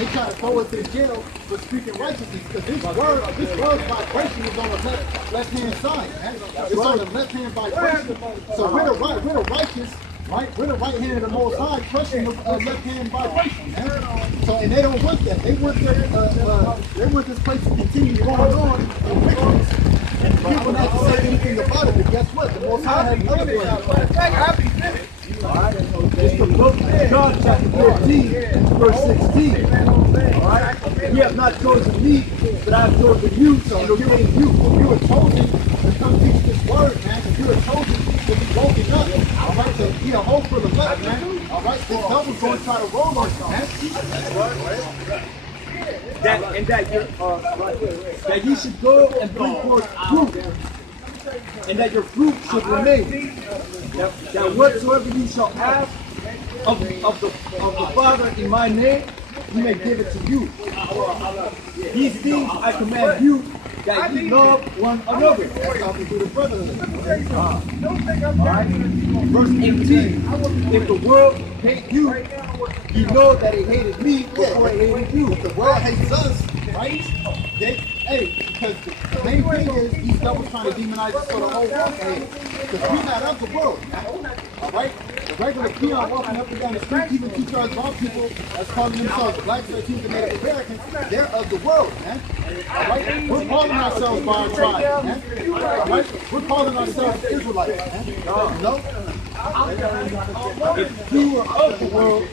they try to throw us in jail for speaking righteousness because this word's vibration is on the left-hand side, man. It's on the left-hand vibration. So we're the righteous, right? We're the right hand of the Most High, crushing the left-hand vibration, man. So, and they don't want that. They want this place to continue going on in wickedness. And people not to say anything about it, but guess what? The Most High has other plans. Alright, it's the book of John chapter 13, verse 16. Alright, you have not chosen me, but I have chosen you, and ordained you. You were chosen to come teach this word, man. You were chosen to be woken up. Alright, to be a hope for the left, man. Alright, this devil's going to try to roll on you, man. That you should go and bring forth fruit, and that your fruit should remain. That whatsoever you shall have of the Father in my name, He may give it to you. These things I command you, that ye love one another. Verse 18. If the world hate you, you know that it hated me before it hated you. If the world hates us, right? Because the main thing is these devils trying to demonize us for the whole world. Because we're not of the world, man. Alright? The regular peon walking up and down the street, even teach our young people that's calling themselves blacks, Latinos, and Native Americans, they're of the world, man. Alright? We're calling ourselves by our tribe, man. Alright? We're calling ourselves Israelites, man. No? If we were of the world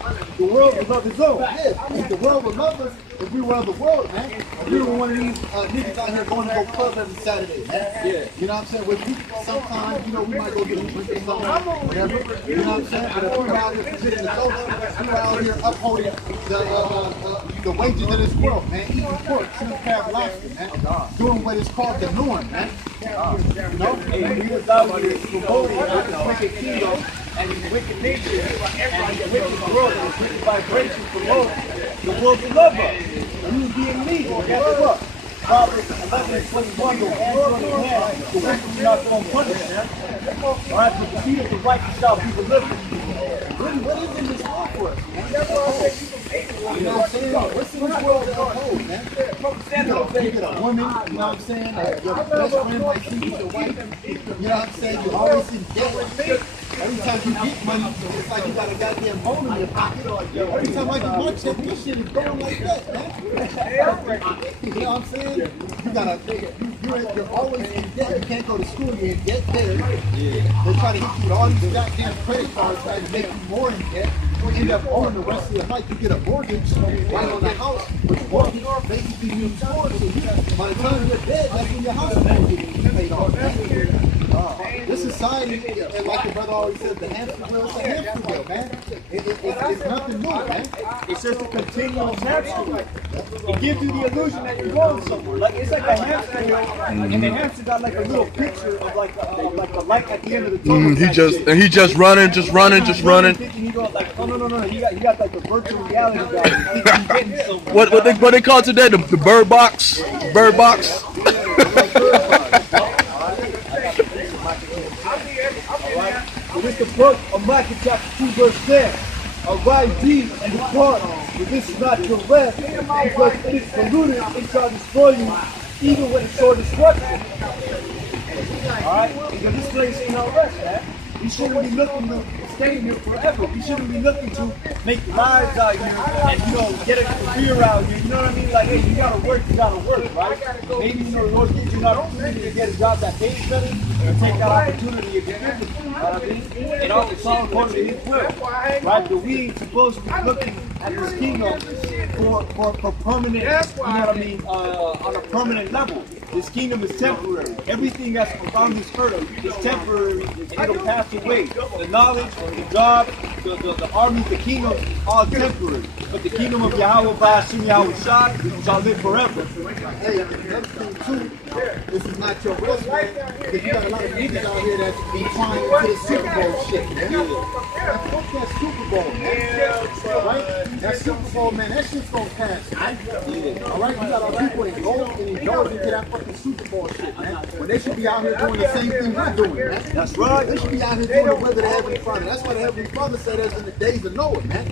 would love his own. Yeah. If the world would love us, if we were of the world, man. If we were one of these niggas out here going to go club every Saturday, man. Yeah. You know what I'm saying? With people, sometimes, you know, we might go get a drink or something, whatever. You know what I'm saying? But if we're out here sitting in the coast, we're out here upholding the wages of this world, man. Eating pork, shrimp, crab, lobster, man. Doing what is called the norm, man. You know? Hey, we was out here promoting this wicked kingdom and these wicked nations and these wicked world and this wicked vibration promote the world to love us. We was being legal. Guess what? Proverbs 11:21, the world of man, the wicked shall not go unpunished. Alright, but the seed of the righteous shall be delivered. What is in this world for us, man? You know what I'm saying? What's in this world as a whole, man? You get a woman, you know what I'm saying? Your best friend might see you with a wife. You know what I'm saying? You're always in debt. Every time you get money, it's like you got a goddamn bone in your pocket. Every time I get my check, this shit is going like that, man. You know what I'm saying? You gotta, you're always in debt. You can't go to school, you're in debt there. They try to hit you with all these goddamn credit cards, trying to make you more in debt. You end up owing the rest of your life. You get a mortgage right on the house, which mortgage basically means mortgage. So by the time you're dead, that's when your house is going to get paid off. This society, and like your brother always said, the hamster wheel, it's a hamster wheel, man. It's nothing new, man. It's just a continuous hamster wheel. It gives you the illusion that you're going somewhere. Like it's like a hamster wheel, and the hamster got like a little picture of like a light at the end of the tunnel. He just running. He goes like, oh no. He got like the virtual reality guy. What they call today? The bird box. Bird box. It's the book of Micah chapter 2 verse 10. Arise ye and depart, for this is not your rest, because it is polluted, it shall destroy you, even with a short destruction. Alright? Because this place ain't our rest, man. We shouldn't be looking to stay here forever. We shouldn't be looking to make lives out here and, you know, get a career out here. You know what I mean? Like, hey, you gotta work, right? Maybe, you know, Lord gives you an opportunity to get a job that pays better and take that opportunity if you give it. You know what I mean? And all it's all according to His will, right? But we ain't supposed to be looking at this kingdom for permanent, you know what I mean, on a permanent level. This kingdom is temporary. Everything that's around this earth is temporary and it'll pass away. The knowledge, the job, the armies, the kingdom, all temporary. But the kingdom of Yahweh Ba'ashim Yahweh Shah shall live forever. Hey, another thing too, this is not your rest, man. Because you got a lot of niggas out here that be trying to get Super Bowl shit, man. Fuck that Super Bowl, man. Right? That Super Bowl, man, that shit's gonna pass, man. Alright? You got our people in gold and indulge into that fucking Super Bowl shit, man. When they should be out here doing the same thing we're doing, man. That's right. They should be out here doing the weather the Heavenly Father. That's why the Heavenly Father said that's in the days of Noah, man.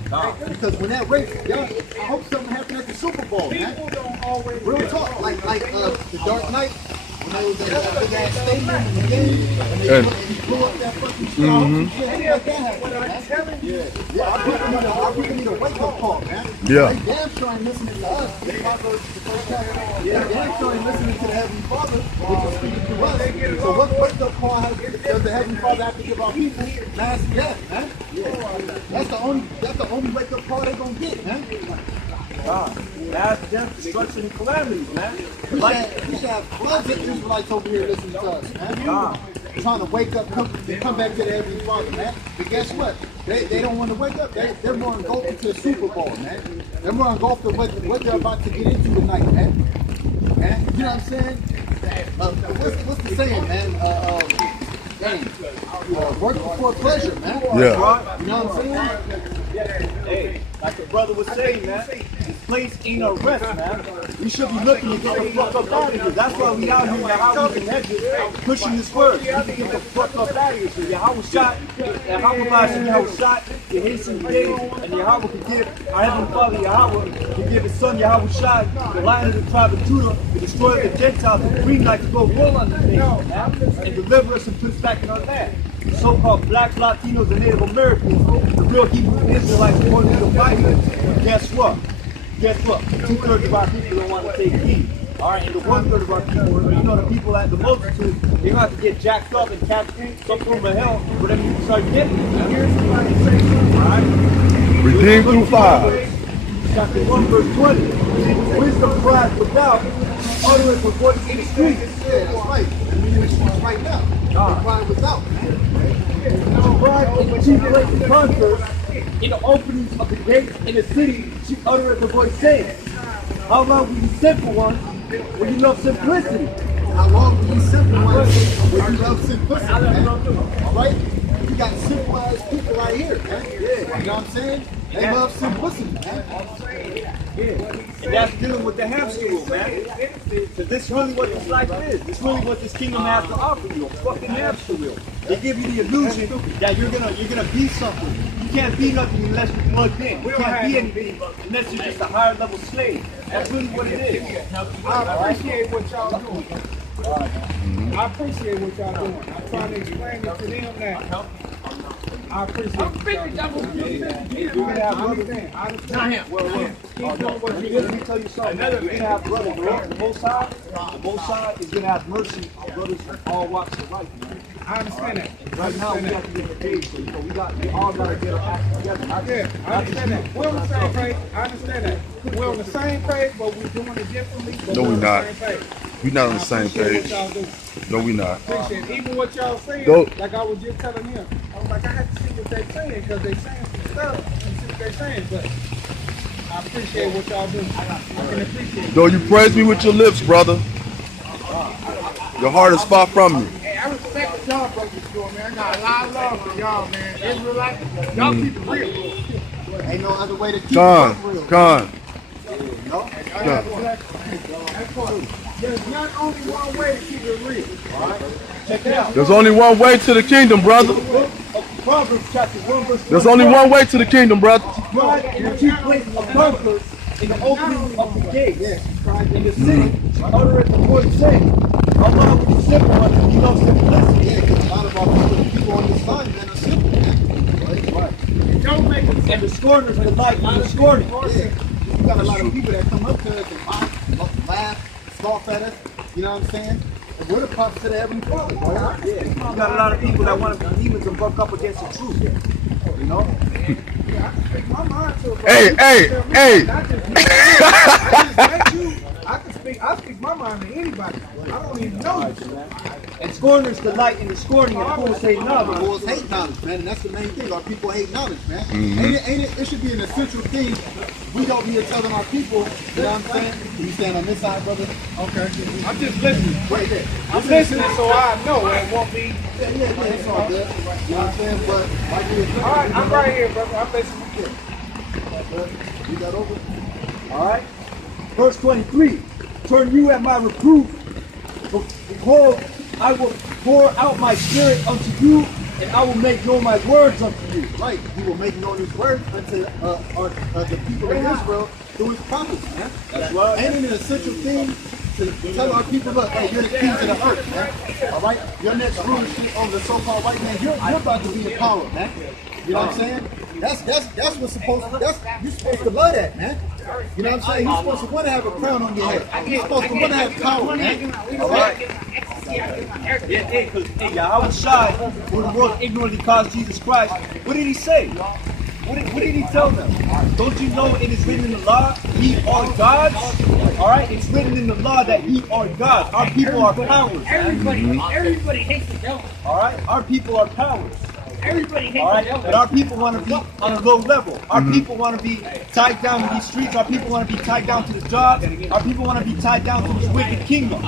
Because when that race, y'all, I hope something happened at the Super Bowl, man. People don't always Real talk, like the Dark Knight, when they was at that big ass stadium in the game, and he blew up that fucking shit. Yeah, like that happened, man. Yeah, our people need a wake-up call, man. Yeah. They damn sure ain't listening to us. They damn sure ain't listening to the Heavenly Father, which is speaking to us. So what wake-up call does the Heavenly Father have to give our people? Mass death, man. Yeah. That's the only wake-up call they gonna get, man. That's death, destruction, and calamities, man. We should have floods of Israelites over here listening to us, man. Trying to wake up, come back to the Heavenly Father, man. But guess what? They don't want to wake up. They're more engulfed into the Super Bowl, man. They're more engulfed in what they're about to get into tonight, man. And you know what I'm saying? What's the saying, man? Work before pleasure, man. Yeah. You know what I'm saying? Hey, like the brother was saying, man, this place ain't a rest, man. We should be looking to get the fuck up out of here. That's why we out here in the house and hedges pushing this word. We can get the fuck up out of here. So Yahweh shot, Yahweh shot, you hasten the days, and Yahweh can give, our Heavenly Father Yahweh can give his son Yahweh shot, the Lion of the tribe of Judah, to destroy the Gentiles, the green light to go roll on the thing, and deliver us and put us back in our land. The so-called black Latinos and Native Americans, the real Hebrew Israelites according to the Bible. Guess what? Guess what? 2/3 of our people don't want to take heed. Alright, and the 1/3 of our people, you know, the people at the multitude, they're going to have to get jacked up and catch some form of hell, whatever you start getting. Here's somebody say something, alright? Redeemed through fire. Chapter 1, verse 20. Wisdom cries without, utterance with voice in the streets. Yeah, that's right. And we in the streets right now. They're crying without, man. Pride in the chief place of conquerors, in the openings of the gates in the city, she uttereth the voice saying, how long will you simple one when you love simplicity? How long will you simple ones when you love simplicity, man? All right? You got simple ass people right here, man. Yeah, you know what I'm saying? They love simplicity, man. And that's dealing with the hamster wheel, man. Because this is really what this life is. This is really what this kingdom has to offer you, a fucking hamster wheel. They give you the illusion that you're gonna be something. You can't be nothing unless you're plugged in. You can't be anything unless you're just a higher level slave. That's really what it is. I appreciate what y'all doing. I appreciate what y'all doing. I'm trying to explain it to them that I appreciate what y'all doing. I understand. Keep doing what you do. Let me tell you something. You're gonna have brothers, bro. The Most High is gonna have mercy on brothers from all walks of life, man. I understand that. Right now, we got to get in the page, so you know, we all got to get our act together. Yeah, I understand that. We're on the same page. I understand that. We're on the same page, but we're doing it differently. But No, we're not. on the same page. We're not on the same Appreciate page. what y'all do. No, we not. Appreciate it. Even what y'all saying, Go. like I was just telling him, I was like, I have to see what they're saying because they're saying some stuff and see what they're saying. But I appreciate what y'all do. I can appreciate it. Though you praise me with your lips, brother, your heart is far from me. Hey, I respect what y'all brothers doing, man. I got a lot of love for y'all, man. Israelites, y'all keep it real. Ain't no other way to keep it Con, real. con. No? That's cool. There's not only one way to keep it real. Check it out. There's only one way to the kingdom, brother. Proverbs chapter 1, verse 1. There's only one way to the kingdom, brother. Pride in the chief place of conquerors, in the opening of the gates, in the city, uttereth the voice saying, how long will you simple one if you love simplicity? Yeah, because a lot of our people on this side, man, are simple, man. Right? Don't make it. And the scorners delight in the scorning. Yeah. You got a lot of people that come up to us and mock, laugh, scoff at us. You know what I'm saying? And we're the prophets to the Heavenly Father, boy. Yeah, you got a lot of people that want to be demons and buck up against the truth. You know? I can speak my mind to it. Hey. Not just me. I just met you. I speak my mind to anybody. I don't even know you. And scorners delight in the scorning and fools say The knowledge. fools hate knowledge, man, and that's the main thing. Our people hate knowledge, man. Mm-hmm. Ain't it should be an essential thing. We don't be telling our people, you know what I'm saying? You stand on this side, brother? Okay. I'm just listening. Right there. I'm listening so I know it won't be. Yeah, it's all good. You know what I'm saying? But like you was All right, I'm right here, brother. I'm listening. You got over? Alright? Verse 23. Turn you at my reproof. Behold, I will pour out my spirit unto you and I will make known my words unto you. Right, he will make known his word unto the people of Israel through his prophets, man. That's right. Ain't it an essential thing to tell our people, look, hey, you're the kings of the earth, man. All right, your next rulership over the so-called white man, you're about to be in power, man. You know what I'm saying? That's what's supposed to. You're supposed to love that, man. You know what I'm saying? You're supposed to want to have a crown on your head. You're supposed to want to have power, man. All right. Yeah, because Yahweh Shai, who the world ignorantly calls Jesus Christ, what did he say? What did he tell them? Don't you know it is written in the law, ye are gods? All right, it's written in the law that ye are gods. Our people are powers. Everybody hates the devil. All right, our people are powers. Everybody hates All right, the devil. but our people want to be on a low level. Our people want to be tied down to these streets. Our people want to be tied down to the job. Our people want to be tied down to this wicked kingdom.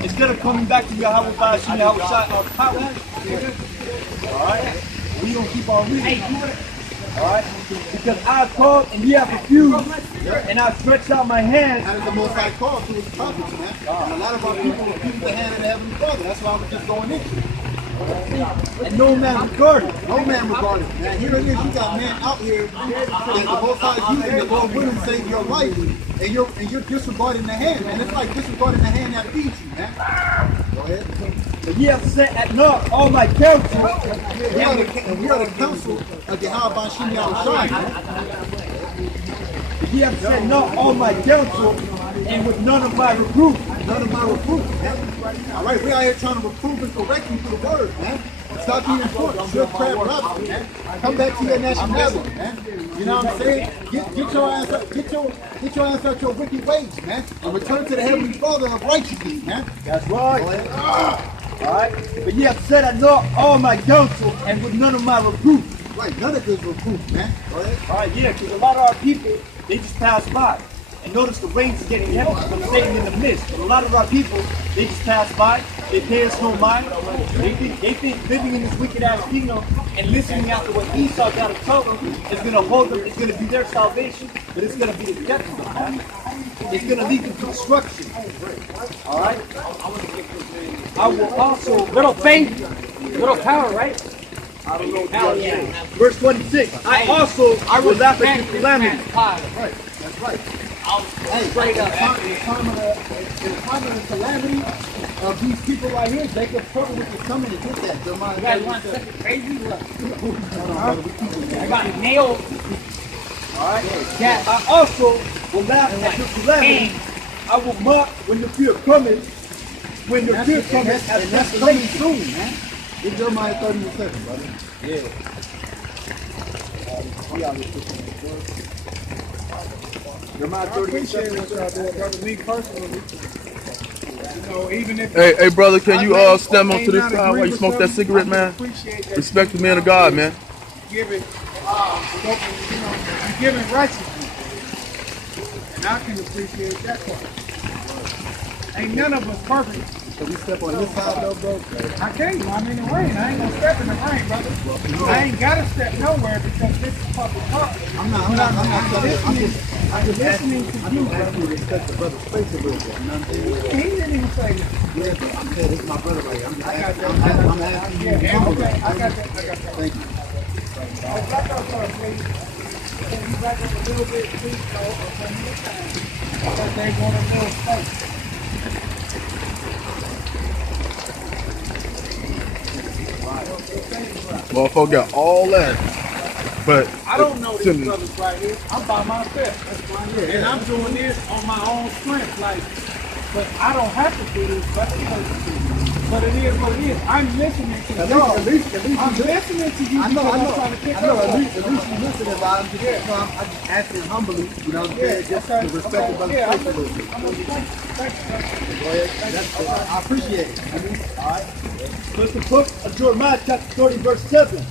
Instead of coming back to Yahweh Shai, Yahweh Shai, our power. All right, we gonna keep on reading. All right, because I called and ye have refused, and I stretched out my hand. That is the most high call to his prophets, man. And a lot of our people refuse the hand of the Heavenly Father. That's why I was just going in. And no man regarded. No man regarded, man. Here it is, you got man out here that the Most High is using to go with him, save your life, and you're disregarding the hand, man. It's like disregarding the hand that feeds you, man. Go ahead. But ye have set at naught all my counsel. We are the council of the Yahweh Shem Yahushai, man. Ye have set not all my counsel, and with none of my reproof. None of my reproof, man. All right, we out here trying to reprove and correct you through the word, man. Stop being important. Good crab lobster, man. Come back to your nationality, man. You know what I'm saying? Get your ass up, get your ass out your wicked ways, man, and return to the Heavenly Father of righteousness, man. That's right. All right. But ye have set at naught all my counsel, and with none of my reproof. Right, none of this reproof, man. Go ahead. All right, yeah, because a lot of our people, they just pass by. And notice the rains are getting heavy because Satan in the midst. And a lot of our people, they just pass by. They pay us no mind. They think living in this wicked ass kingdom and listening after what Esau got to tell them is going to hold them. It's going to be their salvation, but it's going to be the death of them, man. It's going to lead them to destruction. All right. I will also Little faith, little power, right? I don't know. Hell yeah. Verse 26. I will laugh at your calamity. Right, that's right. Hey, Straight up. in the time of the calamity of these people right here, they could probably just come in and get that. You guys want something crazy? Look. Hold on, brother, we keep it. I got nailed. Alright? Yeah. I also will laugh at your calamity. I will mock when the fear cometh. When the fear cometh as That's coming desolation. soon, man. It's Jeremiah 30:7, brother. Yeah. We out here pushing this word. Jeremiah I appreciate 30:7. what y'all doing, brother. Me personally, you know, even if Hey, brother, can you step I onto this may not side while agree you with smoke that something, cigarette, I man? appreciate that Respect the you man of God, man. giving, giving righteousness, and I can appreciate that part. Ain't none of us perfect. So we step on this side though, bro. I can't. I'm in the rain. I ain't gonna step in the rain, brother. I ain't gotta step nowhere because this is public property. I'm just listening to you, asking you to respect the brother's space a little bit. You know what I'm saying? He didn't even say that. Yeah, but I'm saying this is my brother right here. I'm I got that. I'm asking you to Yeah, humble okay. him. I got that. I got that. Thank you. Back up, sir, please. Can you back up a little bit, please? So, okay, this time. Because they want a little space. Motherfucker got all that. But I don't know these brothers right here. I'm by myself. And I'm doing this on my own strength. Like, but I don't have to do this, but it is what it is. I'm listening to y'all. At least I'm listening to you. I know. because I'm trying to pick I know. up At on least you listen about him. I'm just asking humbly. You know what I'm saying? Just to respect the brother's space a little bit. Go ahead. I appreciate it. All right. So it's the book of Jeremiah chapter 30 verse 7.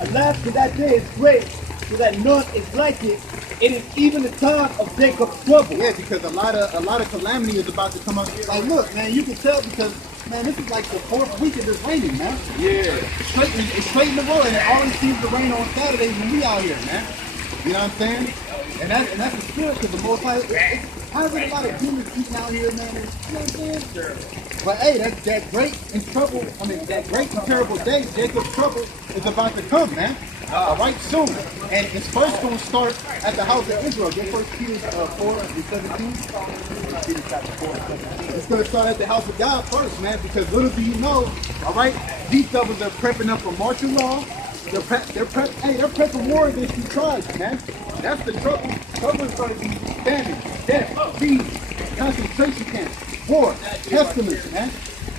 Alas, for that day is great, so that none is like it. It is even the time of Jacob's trouble. Yeah, because a lot of calamity is about to come up. Like, look, man, you can tell because, man, this is like the 4th week of this raining, man. Yeah. It's straight in the road, and it always seems to rain on Saturdays when we out here, man. You know what I'm saying? And that's the spirit, because the Most High, how's it a lot of demons eating out here, man? You know what I'm saying? But hey, that great and trouble, I mean, that great and terrible day, Jacob's trouble, is about to come, man. All right, soon. And it's first going to start at the house of Israel. Get 1 Peter 4 and 17. Peter chapter 4 and 17. It's going to start at the house of God first, man, because little do you know, all right, these devils are prepping up for martial law. They're prepping war against these tribes, man. That's the trouble. Trouble is going to be famine, death, disease, concentration camps, war, pestilence, man.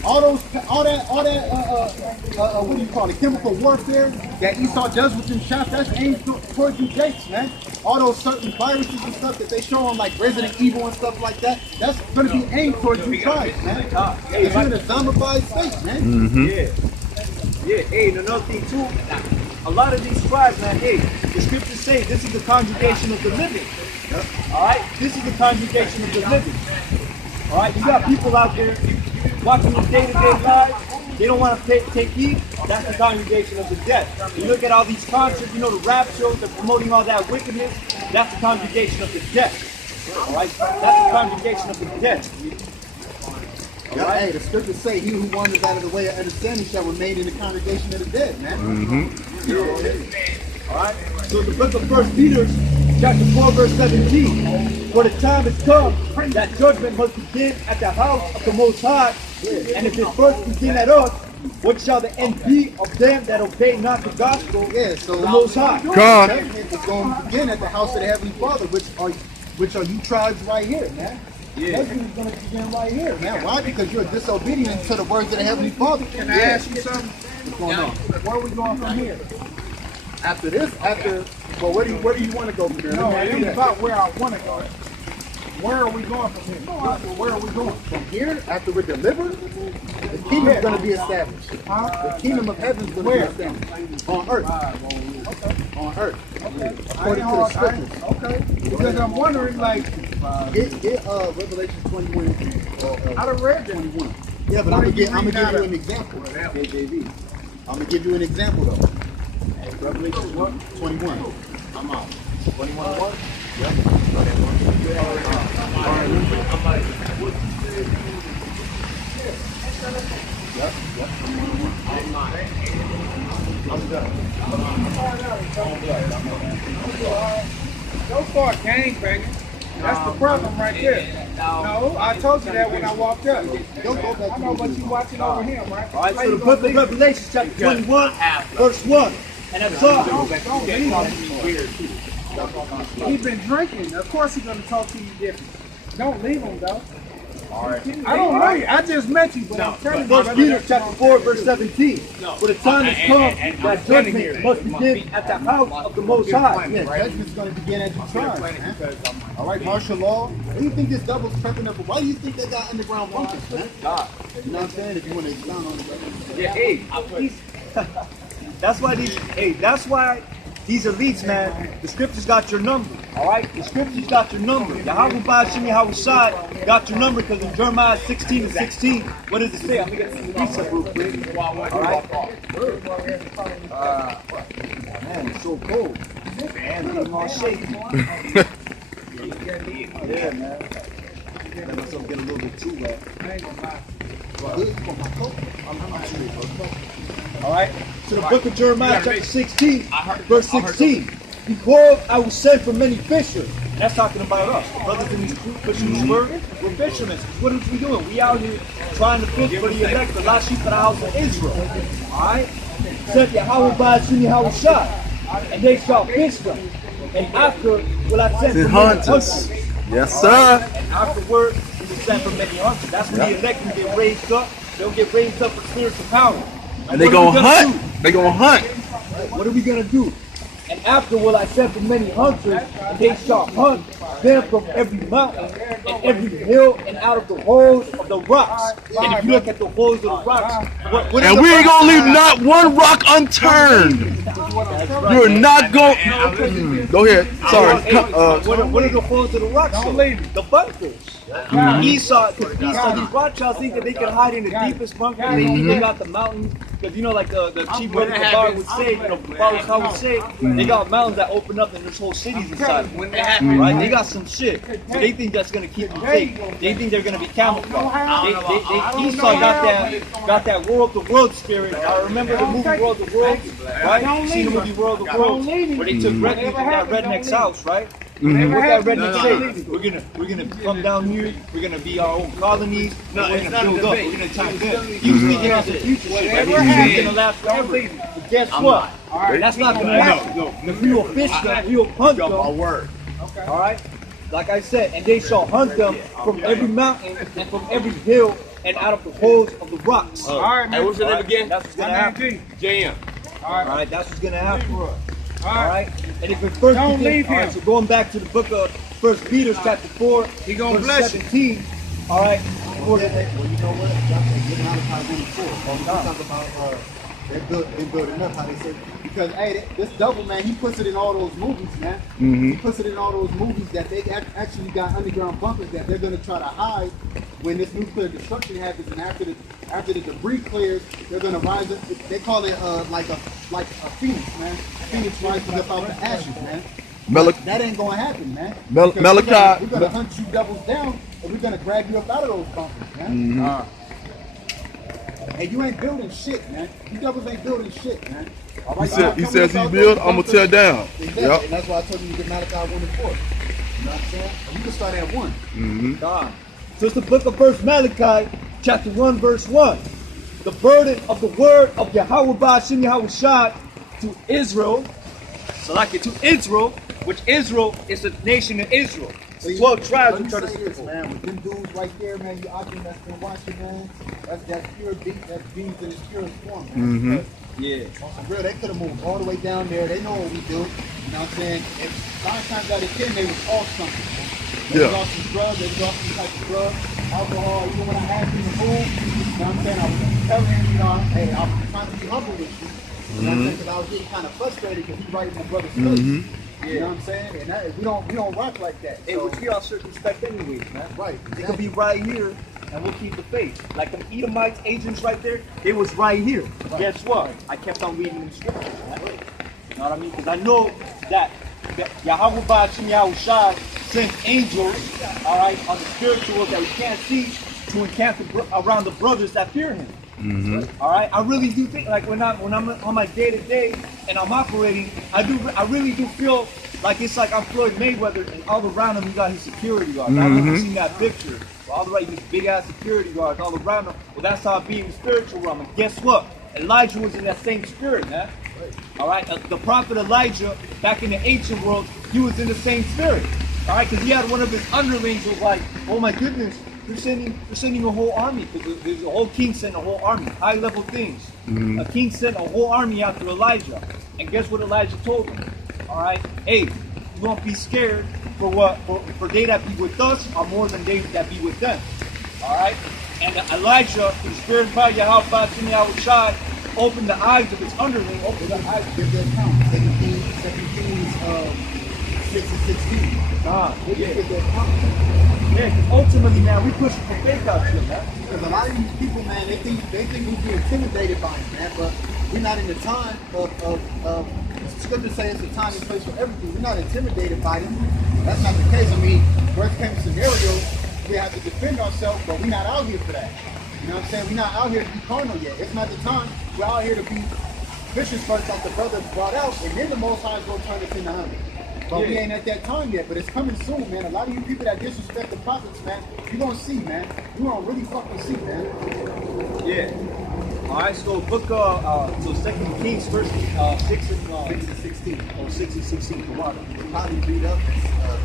All that, what do you call it? Chemical warfare that Esau does with them shots, that's aimed towards you Jakes, man. All those certain viruses and stuff that they show on like Resident Evil and stuff like that, that's going to be aimed towards you tribes, man. It's in a zombified state, man. Mm-hmm. Yeah, hey, and another thing too, a lot of these tribes, man, hey, the scriptures say this is the congregation of the living. Alright? This is the congregation of the living. Alright? You got people out there watching the day-to-day lives, they don't want to take heed. That's the congregation of the dead. You look at all these concerts, you know, the rap shows, they're promoting all that wickedness. That's the congregation of the dead. Alright? That's the congregation of the dead. Yeah, hey, the scriptures say he who wanders out of the way of understanding shall remain in the congregation of the dead, man. All right. So the book of 1 Peter, chapter 4, verse 17. For the time has come that judgment must begin at the house of the Most High. And if it first begin at us, what shall the end be of them that obey not the gospel? Yeah, so the Most High. Come. It's going to begin at the house of the Heavenly Father, which are you tribes right here, man. Yeah. Judgment is going to begin right here, man. Why? Because you're disobedient to the words of the Heavenly Father. Can I ask you something? What's going on? Where are we going from here? Well, where do you want to go from here? No, it ain't about where I want to go. Where are we going from here? Where are we going? From here, after we're delivered, the kingdom is going to be established. The kingdom of heaven is going to be established. On earth. On earth. According to the scriptures. Okay. Because I'm wondering, like, Get Revelation 21. I done read that. 21. Yeah, but I'm gonna give you an example. KJV. I'm gonna give you an example though. Revelation what? 21. I'm out. 21 what? Yep. I'm done. So far, gangbanging. That's the problem right there. No, I told you that when I walked up. Don't go back I to know, the but you watching over him, right? All right, so the book of Revelation, chapter 21, verse 1. And I saw. Don't leave him. He's been drinking. Of course he's going to talk to you different. Don't leave him, though. I don't know you. I just met you, but I'm telling you. 1 Peter chapter 4, verse 17. For the time has come that judgment must begin at the house of the Most High. Yeah, judgment's going to begin at your tribe, man. All right, martial law. What do you think this devil's prepping up for? Why do you think they got underground bunkers, man? You know what I'm saying? If you want to expound on it. Yeah, hey, that's why these elites, man, the scriptures got your number, all right? The scriptures got your number. Yahweh Bashim Yahweh Shai got your number because in Jeremiah 16 and 16, what does it say? I'm going to get some precept real quick. All right? Man, it's so cold. Man, I'm all shaky. Yeah, man. Let myself get a little bit too wet. All right. So the book of Jeremiah, chapter 16, verse 16. Behold, I will send for many fishers. That's talking about us. Brothers in these pushing this word, we're fishermen. What are we doing? We out here trying to fish for the elect, the lost sheep of the house of Israel. All right. Said Yahweh Ba'ashim Yahweh Shai, and they shall fish them. And after will I send for many hunters. Yes, sir. And afterward, we will send for many hunters. That's when the elect will get raised up. They'll get raised up for spiritual power. And they gonna hunt. They gonna hunt. What are we gonna do? And after will I send for many hunters, and they shall hunt them from every mountain and every hill and out of the holes of of the rocks. And if you look at the holes of the rocks, what And we ain't gonna leave not one rock unturned. You're not going. Go ahead. Sorry. What are the holes of the rocks? The bunkers. Esau, these Rothschilds think that they can hide in the deepest bunker. They think they got the mountains. Because you know, like the chief brother Kabar would say, Baruch would say, they got mountains that open up and there's whole cities inside. Right? They got some shit. So they think that's gonna keep them safe. They think they're gonna be camouflaged. Esau got that World of the World spirit. I remember the movie World of the World, right? You seen the movie World of the World where they took rednecks from that redneck's house, right? And what that redneck say? We're gonna come down here. We're gonna be our own colonies. We're gonna build up. We're gonna attack them. He was thinking of the future shit. Like, it's gonna last forever. But guess what? That's not gonna happen. If we will fish them, we will hunt them. All right. Like I said, and they shall hunt them from every mountain and from every hill and out of the holes of the rocks. All right, man. Hey, what's your name again? That's what's gonna happen. JM. All right. That's what's gonna happen. All Alright? And if it first Don't begins, leave him. alright, so going back to the book of 1 Peter chapter 4, He gonna verse bless you. 17, alright? Well, you know what? That's a Malachi 1:4. We talk about they're building up, how they say. Because hey, this double man, he puts it in all those movies, man. He puts it in all those movies that they actually got underground bunkers that they're gonna try to hide when this nuclear destruction happens, and after the debris clears, they're gonna rise up. They call it like a phoenix, man. Phoenix rising up out the ashes, man. That ain't gonna happen, man. Malachi. We're gonna hunt you doubles down, and we're gonna grab you up out of those bunkers, man. And you ain't building shit, man. You doubles ain't building shit, man. All right, He says he build, I'm gonna tear down. Exactly. Yep. And that's why I told you to get Malachi 1:4. You know what I'm saying? And you can start at 1. God. So it's the book of verse Malachi, chapter 1, verse 1. The burden of the word of Yahweh Ba'ashim Yahweh Shai to Israel, to Israel, which Israel is the nation of Israel. The 12 tribes Let me which are say the this, man. With them dudes right there, man, you out there that's been watching, man. That's pure beat, that's beans in its purest form, man. Yeah. On some real, they could have moved all the way down there. They know what we do. You know what I'm saying? If 9 times out of 10, they was off something, man. They was off some drugs, they was off some type of drugs, alcohol, even when I had them to move, you know what I'm saying? I was telling him, you know, hey, I was trying to be humble with you. You know what I'm saying? Because I was getting kind of frustrated because he's writing my brother's studies. You know what I'm saying? And that, we don't rock like that. Hey, which we are circumspect anyways, man. Right. They could be right here, and we'll keep the faith. Like them Edomites, agents right there, they was right here. Guess what? I kept on reading them scriptures, man. You know what I mean? Because I know that Yahweh Ba'ashim Yahweh Shai sends angels, all right, on the spiritual world that we can't see to encamp around the brothers that fear him. All right, I really do think, like when I'm on my day to day and I'm operating, I really do feel like it's like I'm Floyd Mayweather and all around him you got his security guards. I haven't seen that picture. All the right, these big ass security guards all around him. Well, that's how I be in the spiritual realm. And guess what? Elijah was in that same spirit, man. All right, the prophet Elijah back in the ancient world, he was in the same spirit. All right, because he had one of his underlings was like, oh my goodness. They're sending a whole army. There's a whole king sent a whole army, high level things. A king sent a whole army after Elijah. And guess what Elijah told him? All right, hey, you won't be scared for they that be with us are more than they that be with them. All right, and Elijah, through the spirit by Yahweh Ba'ashim Yahweh Shai, opened the eyes of his underling, opened the eyes of Give their count. 2 Kings 6 and 16. They just give their count. Yeah, because ultimately, man, we pushing for faith out here, man. Because a lot of these people, man, they think we be intimidated by them, man. But we're not in the time of scripture says it's a time and place for everything. We're not intimidated by them. That's not the case. I mean, worst case scenario, we have to defend ourselves, but we're not out here for that. You know what I'm saying? We're not out here to be carnal yet. It's not the time. We're out here to be vicious first, like the brother brought out, and then the Most High is going to turn us into honey. But we ain't at that time yet, but it's coming soon, man. A lot of you people that disrespect the prophets, man, you're going to see, man. You're going to really fucking see, man. Yeah. All right, so book so 2 Kings, verse 6 and 16. Oh, 6 and 16. Come on. We'll probably read up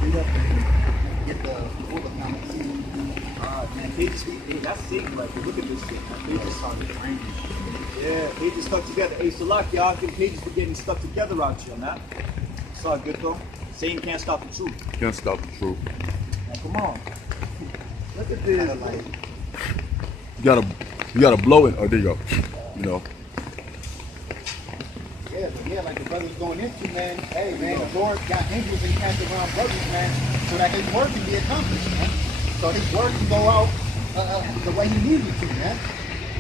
and get the full account. Man, they just that's Satan right there. Look at this shit. They just started raining. Yeah, they just stuck together. Hey, Salak, y'all can pages for getting stuck together out here, man. It's all good though. Satan can't stop the truth. Can't stop the truth. Now, come on. Look at this. You gotta blow it. Oh, there you go. You know. Yeah, but yeah, like the brothers going into, man. Hey, man, the Lord got angels encamped around brothers, man, so that his word can be accomplished, man. So his word can go out the way he needs it to, man.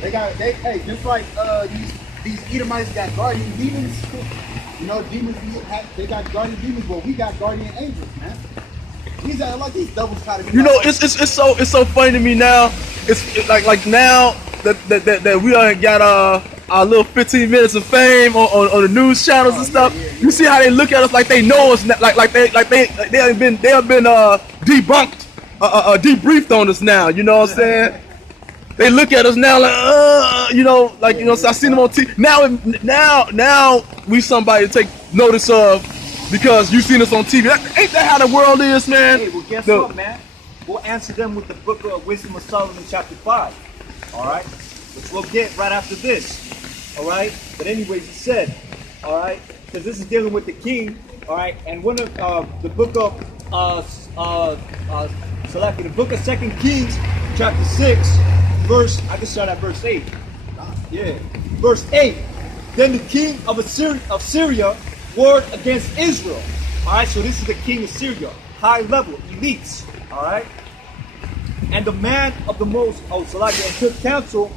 Hey, just like these Edomites got guardian demons. You know, demons, they got guardian demons, but we got guardian angels, man. These are like these doubles try to be. You know, it's so funny to me now. It's like now that we got our little 15 minutes of fame on the news channels and stuff. You see how they look at us like they know us, like they have been debunked, debriefed on us now. You know what I'm saying? They look at us now like, you know, like, you know, so I seen them on TV. Now we somebody to take notice of because you seen us on TV. Ain't that how the world is, man? Hey, well, guess what, man? We'll answer them with the book of Wisdom of Solomon, chapter 5. All right? Which we'll get right after this. All right? But anyways, he said, all right, because this is dealing with the king, all right, and one of the book of selected the book of 2 Kings, chapter 6. I can start at verse 8. Yeah. Verse 8. Then the king of Syria warred against Israel. Alright, so this is the king of Syria. High level, elites. Alright. And the man of the most, and took counsel.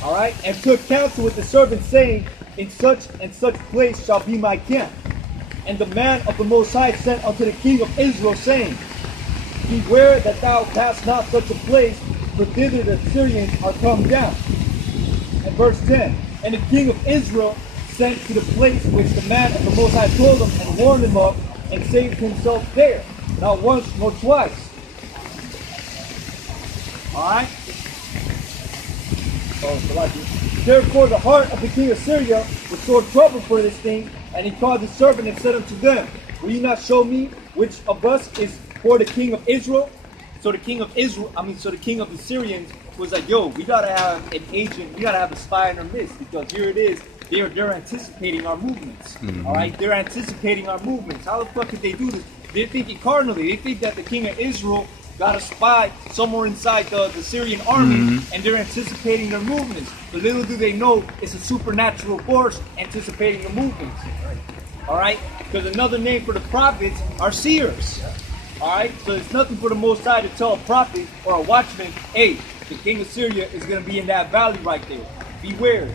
Alright, and took counsel with the servants, saying, in such and such place shall be my camp. And the man of the Most High sent unto the king of Israel, saying, beware that thou pass not such a place, for thither the Syrians are come down. And verse 10, and the king of Israel sent to the place which the man of the Most High told him, and warned him of, and saved himself there, not once nor twice. Alright? Therefore the heart of the king of Syria was sore troubled for this thing, and he called his servant and said unto them, will you not show me which of us is for the king of Israel? So the king of the king of the Syrians was like, yo, we gotta have an agent, we gotta have a spy in our midst, because here it is, they're anticipating our movements. Alright, they're anticipating our movements. How the fuck did they do this? They're thinking cardinally. They think that the king of Israel got a spy somewhere inside the Syrian army, and they're anticipating their movements. But little do they know, it's a supernatural force anticipating the movements. Alright? Because another name for the prophets are seers. Alright? So it's nothing for the Most High to tell a prophet or a watchman, hey, the king of Syria is going to be in that valley right there. Beware.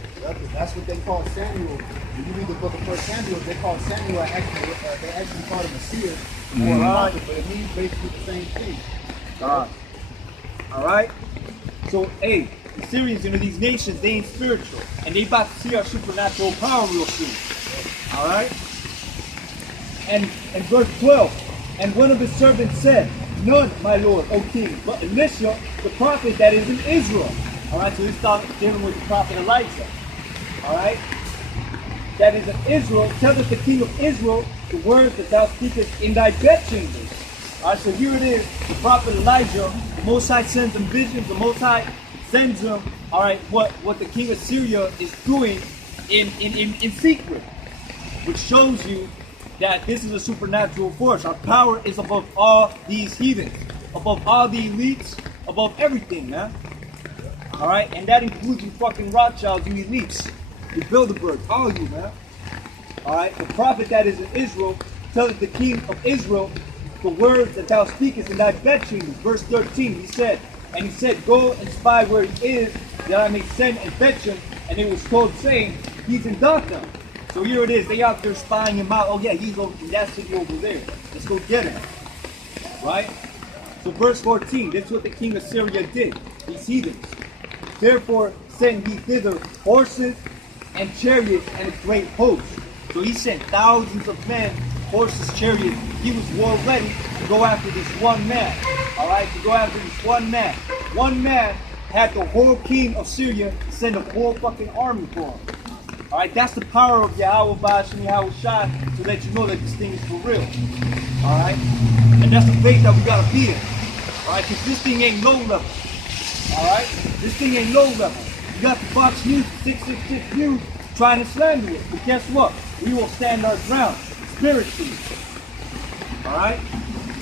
That's what they call Samuel. When you read the book of 1 Samuel, they call Samuel they actually call him a seer or a prophet, but it means basically the same thing. Alright? So, hey, the Syrians, these nations, they ain't spiritual. And they about to see our supernatural power real soon. Alright? And verse 12. And one of his servants said, none, my lord, O king, but Elisha, the prophet that is in Israel. Alright, so he's dealing with the prophet Elijah. Alright? That is in Israel, telleth the king of Israel the words that thou speakest in thy bedchambers. Alright, so here it is, the prophet Elijah, the Most High sends him visions, the Most High sends him, alright, what the king of Syria is doing in secret, which shows you that this is a supernatural force. Our power is above all these heathens, above all the elites, above everything, man. Alright, and that includes you fucking Rothschilds, you elites, you Bilderberg, all of you, man. Alright, the prophet that is in Israel telleth the king of Israel the words that thou speakest in thy bedchambers. Verse 13, he said, go and spy where he is, that I may send and fetch him. And it was told, saying, he's in Dothan. So here it is, they out there spying him out. Oh yeah, he's over in that city over there. Let's go get him. Right? So verse 14, this is what the king of Syria did. These heathens. Therefore sent he thither horses and chariots and a great host. So he sent thousands of men, horses, chariots. He was war ready to go after this one man. Alright, to go after this one man. One man had the whole king of Syria send a whole fucking army for him. Alright, that's the power of Yahweh Bashim Yahweh Shai to let you know that this thing is for real. Alright? And that's the faith that we gotta be in. Alright, because this thing ain't low level. Alright? This thing ain't low level. You got the Fox News, 666 News trying to slander it. But guess what? We will stand our ground spiritually. Alright?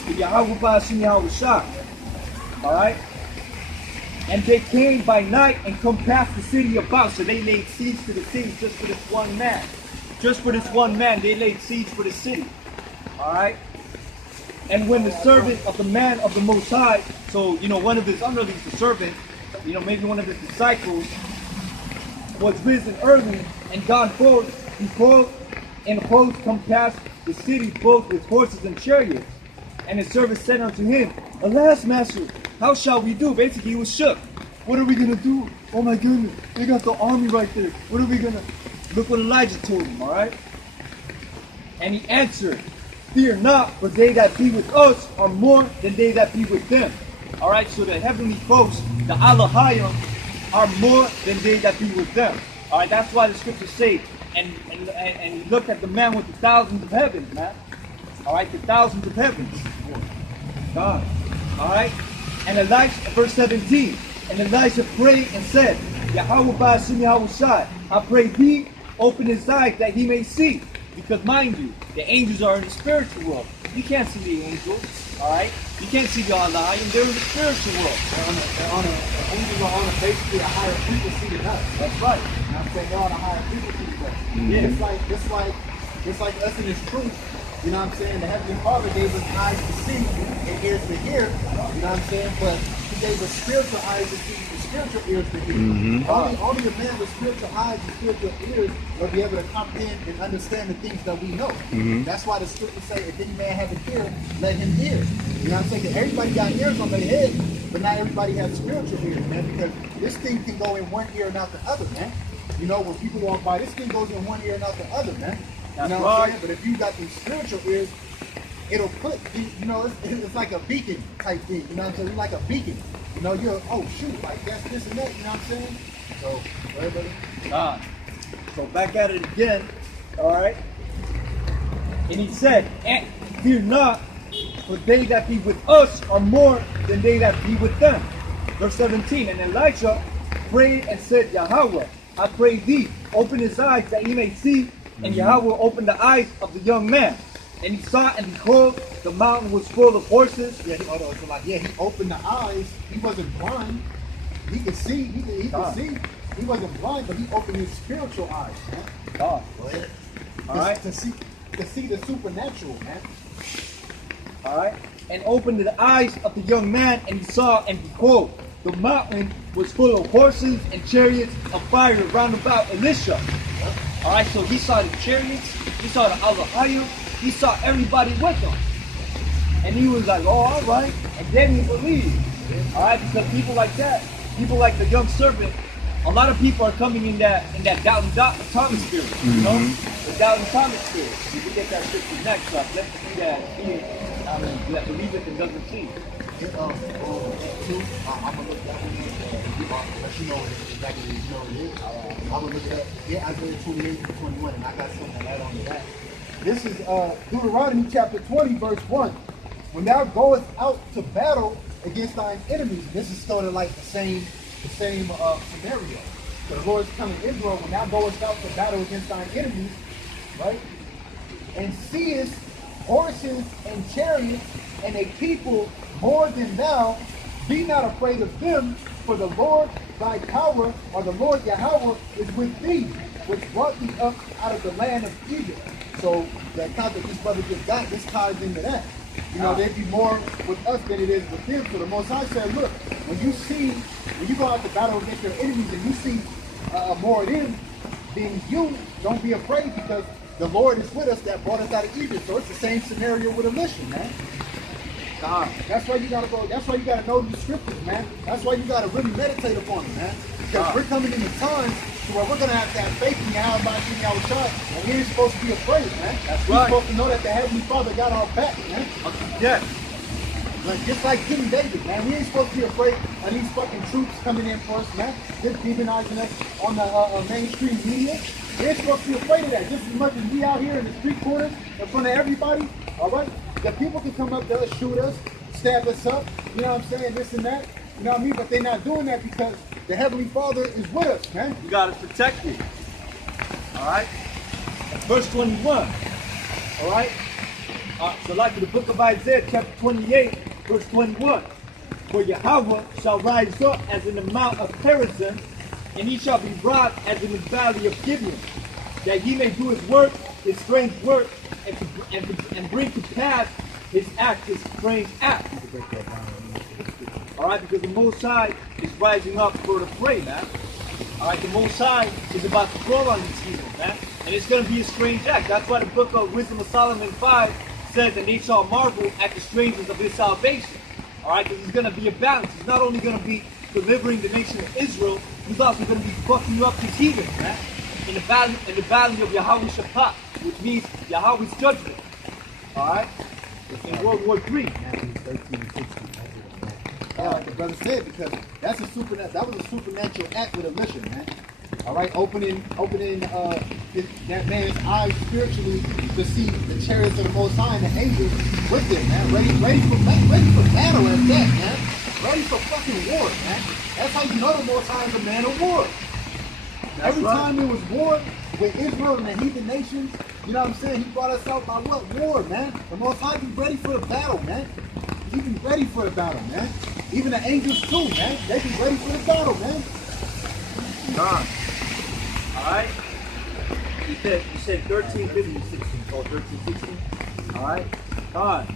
the Yahweh Ba'ashim Yahweh Shah. Alright? And they came by night and compassed the city about. So they laid siege to the city just for this one man. Just for this one man, they laid siege for the city. Alright? And when the servant of the man of the Most High, so, one of his underlings, the servant, maybe one of his disciples, was risen early and gone forth, behold, and hosts compassed the city both with horses and chariots. And his servant said unto him, Alas, master, how shall we do? Basically, he was shook. What are we going to do? Oh my goodness, they got the army right there. What are we going to... Look what Elijah told him, alright? And he answered, Fear not, for they that be with us are more than they that be with them. Alright, so the heavenly hosts, the Allahayim, are more than they that be with them. Alright, that's why the scriptures say, and look at the man with the thousands of heavens, man. Alright, the thousands of heavens. God. Alright? And Elijah, verse 17, and Elijah prayed and said, Yahweh Ba'ashim Yahweh Shai, I pray thee, open his eyes that he may see. Because mind you, the angels are in the spiritual world. You can't see the angels, alright? You can't see the Allah, and they're in the spiritual world. The angels are on basically a higher frequency than us. That's right. And I'm saying they're on a higher frequency than us. Yeah. It's like us in this truth. You know what I'm saying? The Heavenly Father gave us eyes to see and ears to hear. You know what I'm saying? But He gave us spiritual eyes to see and spiritual ears to hear. Only a man with spiritual eyes and spiritual ears will be able to comprehend and understand the things that we know. That's why the scriptures say, if any man have an ear, let him hear. You know what I'm saying? That everybody got ears on their head, but not everybody has spiritual ears, man. Because this thing can go in one ear and out the other, man. When people walk by, this thing goes in one ear and out the other, man. That's you know what I'm right. saying? But if you got these spiritual ears, it'll put, it's like a beacon type thing. You know what I'm saying? It's like a beacon. You're, oh shoot, like that's this and that. You know what I'm saying? So, everybody. So back at it again, alright? And he said, Fear not, for they that be with us are more than they that be with them. Verse 17, and Elijah prayed and said, Yahweh, I pray thee, open his eyes that he may see. And Yahweh opened the eyes of the young man. And he saw, and behold, the mountain was full of horses. He opened the eyes. He wasn't blind. He could see. He could see. He wasn't blind, but he opened his spiritual eyes, man. God. Go ahead. All right. To see the supernatural, man. Alright? And opened the eyes of the young man, and he saw, and behold, the mountain was full of horses and chariots of fire round about Elisha. Alright, so he saw the chariots, he saw the Allahayim, he saw everybody with him. And he was like, oh, alright. And then he believed. Alright, because people like that, people like the young servant, a lot of people are coming in that doubting Thomas spirit, the doubting Thomas spirit. We can get that scripture next, but let's see that believeth and doesn't see. I'm gonna look that one let you know exactly what it is. I'm gonna look at Isaiah 28 to 21, and I got something to add on to that. This is Deuteronomy chapter 20, verse 1. When thou goest out to battle against thine enemies, this is sort of like the same scenario. So the Lord's telling Israel, when thou goest out to battle against thine enemies, right? And seest horses and chariots and a people more than thou, be not afraid of them, for the Lord thy power, or the Lord Yahweh, is with thee, which brought thee up out of the land of Egypt. So the account that this brother just got, this ties into that. There'd be more with us than it is with them. So the Most High said, look, when you go out to battle against your enemies and you see more of them than you, don't be afraid, because the Lord is with us that brought us out of Egypt. So it's the same scenario with Elisha, man. That's why you gotta go. That's why you gotta know these scriptures, man. That's why you gotta really meditate upon them, man. Because we're coming into times to where we're gonna have to have faith in Yahweh Ba'ashim Yahweh Shai, and we ain't supposed to be afraid, man. That's We're right. supposed to know that the Heavenly Father got our back, man. Yeah. Like, just like King David, man. We ain't supposed to be afraid of these fucking troops coming in for us, man. They're demonizing us on the mainstream media. We ain't supposed to be afraid of that. Just as much as we out here in the street corners in front of everybody, all right? The people can come up to us, shoot us, stab us up, you know what I'm saying, this and that, you know what I mean? But they're not doing that because the Heavenly Father is with us, man. You got to protect it. All right? Verse 21. All right? So like in the book of Isaiah, chapter 28, verse 21. For Yahweh shall rise up as in the mount of Perazim, and he shall be brought as in the valley of Gibeon, that he may do his work, his strange work, and bring to pass his act, his strange act. All right, because the Most High is rising up for the prey, man. All right, the Most High is about to fall on these heathens, man. And it's going to be a strange act. That's why the book of Wisdom of Solomon 5 says that they shall marvel at the strangeness of his salvation. All right, because he's going to be a balance. He's not only going to be delivering the nation of Israel, he's also going to be fucking up these heathens, man. In the valley of Yahweh Shaphat, which means Yahweh's judgment. All right, in World War III. The brother said, because that was a supernatural act with a mission, man. All right, opening that man's eyes spiritually to see the chariots of the Most High and the angels with him, man. Ready for battle at that, man. Ready for fucking war, man. That's how you know the Most High is a man of war. Every time there was war with Israel and the heathen nations, you know what I'm saying? He brought us out by what? War, man. The Most High be ready for the battle, man. He be ready for the battle, man. Even the angels too, man. They be ready for the battle, man. God. Alright? You said 13, 15, 16. Oh, 13, 16. Alright? God.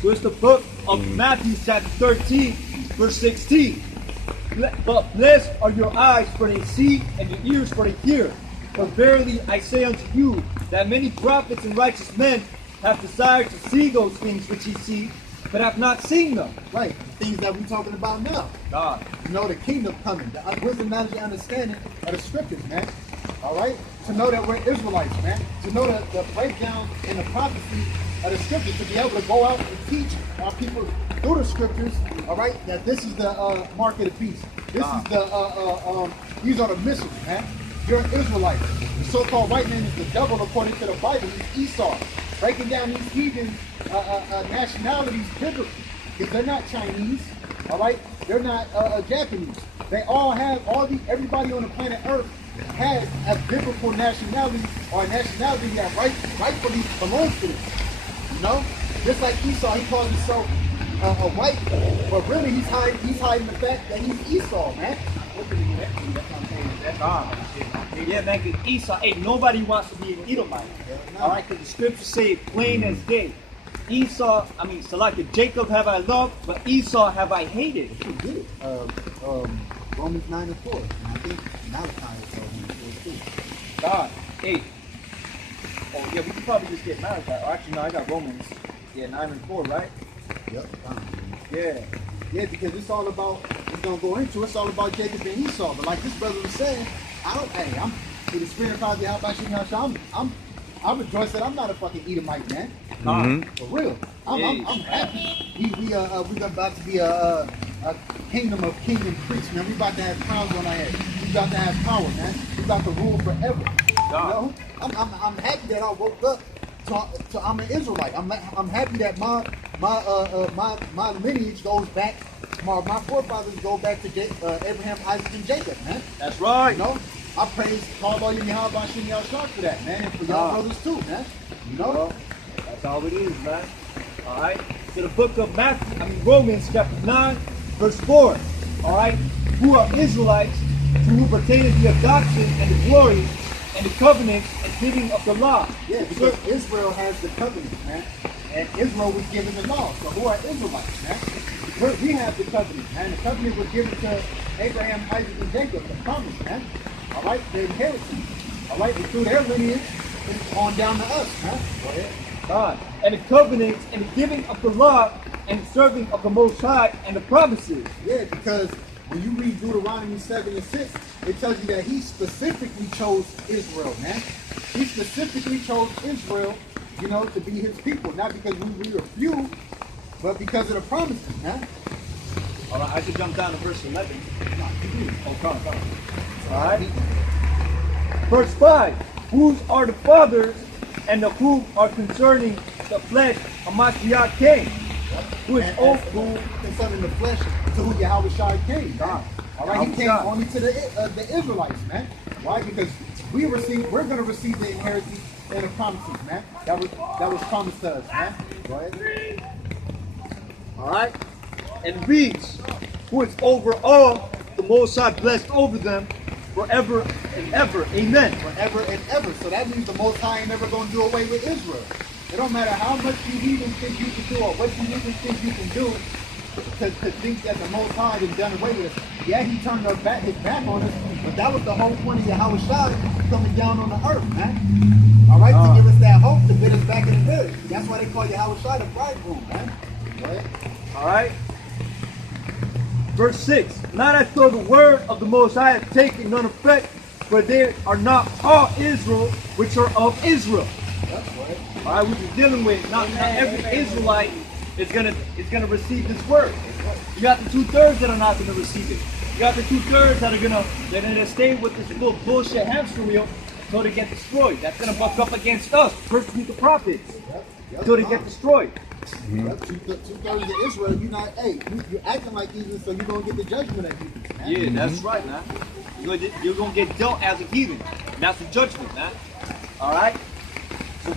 So it's the book of Matthew chapter 13, verse 16. But blessed are your eyes for they see, and your ears for they hear. For verily I say unto you, that many prophets and righteous men have desired to see those things which ye see, but have not seen them. Right, the things that we're talking about now. God. You know, the kingdom coming, the wisdom, knowledge, and understanding of the scriptures, man. All right? To know that we're Israelites, man. To know the breakdown and the prophecy of the scriptures, to be able to go out and teach our people through the scriptures, all right, that this is the mark of the beast. This is the, these are the missions, man. You're an Israelite. The so-called white man is the devil according to the Bible. He's Esau. Breaking down these heathen nationalities biblically. Because they're not Chinese, all right? They're not Japanese. They all have, everybody on the planet Earth has a biblical nationality or a nationality that rightfully belongs to them. You know? Just like Esau, he calls himself a white, but really he's hiding the fact that he's Esau, man. Yeah, man, because Esau, hey, nobody wants to be an Edomite. All right, because the scriptures say it plain as day. Esau, Salaki, Jacob have I loved, but Esau have I hated. Romans 9 and 4. And I think Malachi tells me 4 too. God, hey. Oh, yeah, we could probably just get Malachi. Oh, actually, no, I got Romans. Yeah, 9 and 4, right? Yep. Yeah. Yeah, because it's all about, it's all about Jacob and Esau. But like this brother was saying, I'm with the spirit of God, I'm rejoiced that I'm not a fucking Edomite, man. For real. I'm happy. We're about to be a kingdom of king and priests, man. We about to have crowns on our head. We about to have power, man. We about to rule forever. You know? I'm happy that I woke up to I'm an Israelite. I'm happy that my lineage goes back. My forefathers go back to Abraham, Isaac, and Jacob, man. That's right. You know, I praise Yahweh for that, man, and for y'all brothers too, man. You know, well, that's all it is, man. All right. So the book of Romans chapter 9, verse 4. All right. Who are Israelites, to who pertain to the adoption and the glory and the covenants and giving of the law. Yeah, because Israel has the covenant, man. And Israel was given the law. So who are Israelites, man? We have the covenant, man. The covenant was given to Abraham, Isaac, and Jacob, the promise, man. All right, the inheritance. All right, and through their lineage, it's on down to us, man. Go ahead. God. And the covenants and the giving of the law and the serving of the Most High and the promises. Yeah, because when you read Deuteronomy 7 and 6, it tells you that he specifically chose Israel, man. He specifically chose Israel, you know, to be his people. Not because we were few, but because of the promises, man. All right, I could jump down to verse 11. Oh, come on. All right. Verse 5. Whose are the fathers and the who are concerning the flesh Hamashiach came. Who is who concerning the flesh to who Yahweh Shai came. God. All right, he came only to the Israelites, man. Why? Because we're going to receive the inheritance and the promises, man. That was promised to us, man. Go ahead. All right? And these, who is over all, the Most High blessed over them forever and ever. Amen. Forever and ever. So that means the Most High ain't never going to do away with Israel. It don't matter how much you even think you can do or what you even think you can do to think that the Most High has done away with us. Yeah, he turned his back on us, but that was the whole point of Yahweh Shai coming down on the earth, man. All right, to give us that hope, to get us back in the village. That's why they call Yahweh Shai the bridegroom, man. Go ahead. All right? Verse 6. Not as though the word of the Most High hath taken none effect, for they are not all Israel which are of Israel. That's right. All right, we're just dealing with not every Israelite is gonna receive this word. You got the 2/3 that are not gonna receive it. You got the 2/3 that are gonna stay with this little bullshit hamster wheel until they get destroyed. That's gonna buck up against us, persecute the prophets until they get destroyed. Yep, two-thirds of Israel, you're acting like heathens, so you're going to get the judgment of heathens, man. Yeah, that's right, man. You're gonna get dealt as a heathen. And that's the judgment, man. All right. So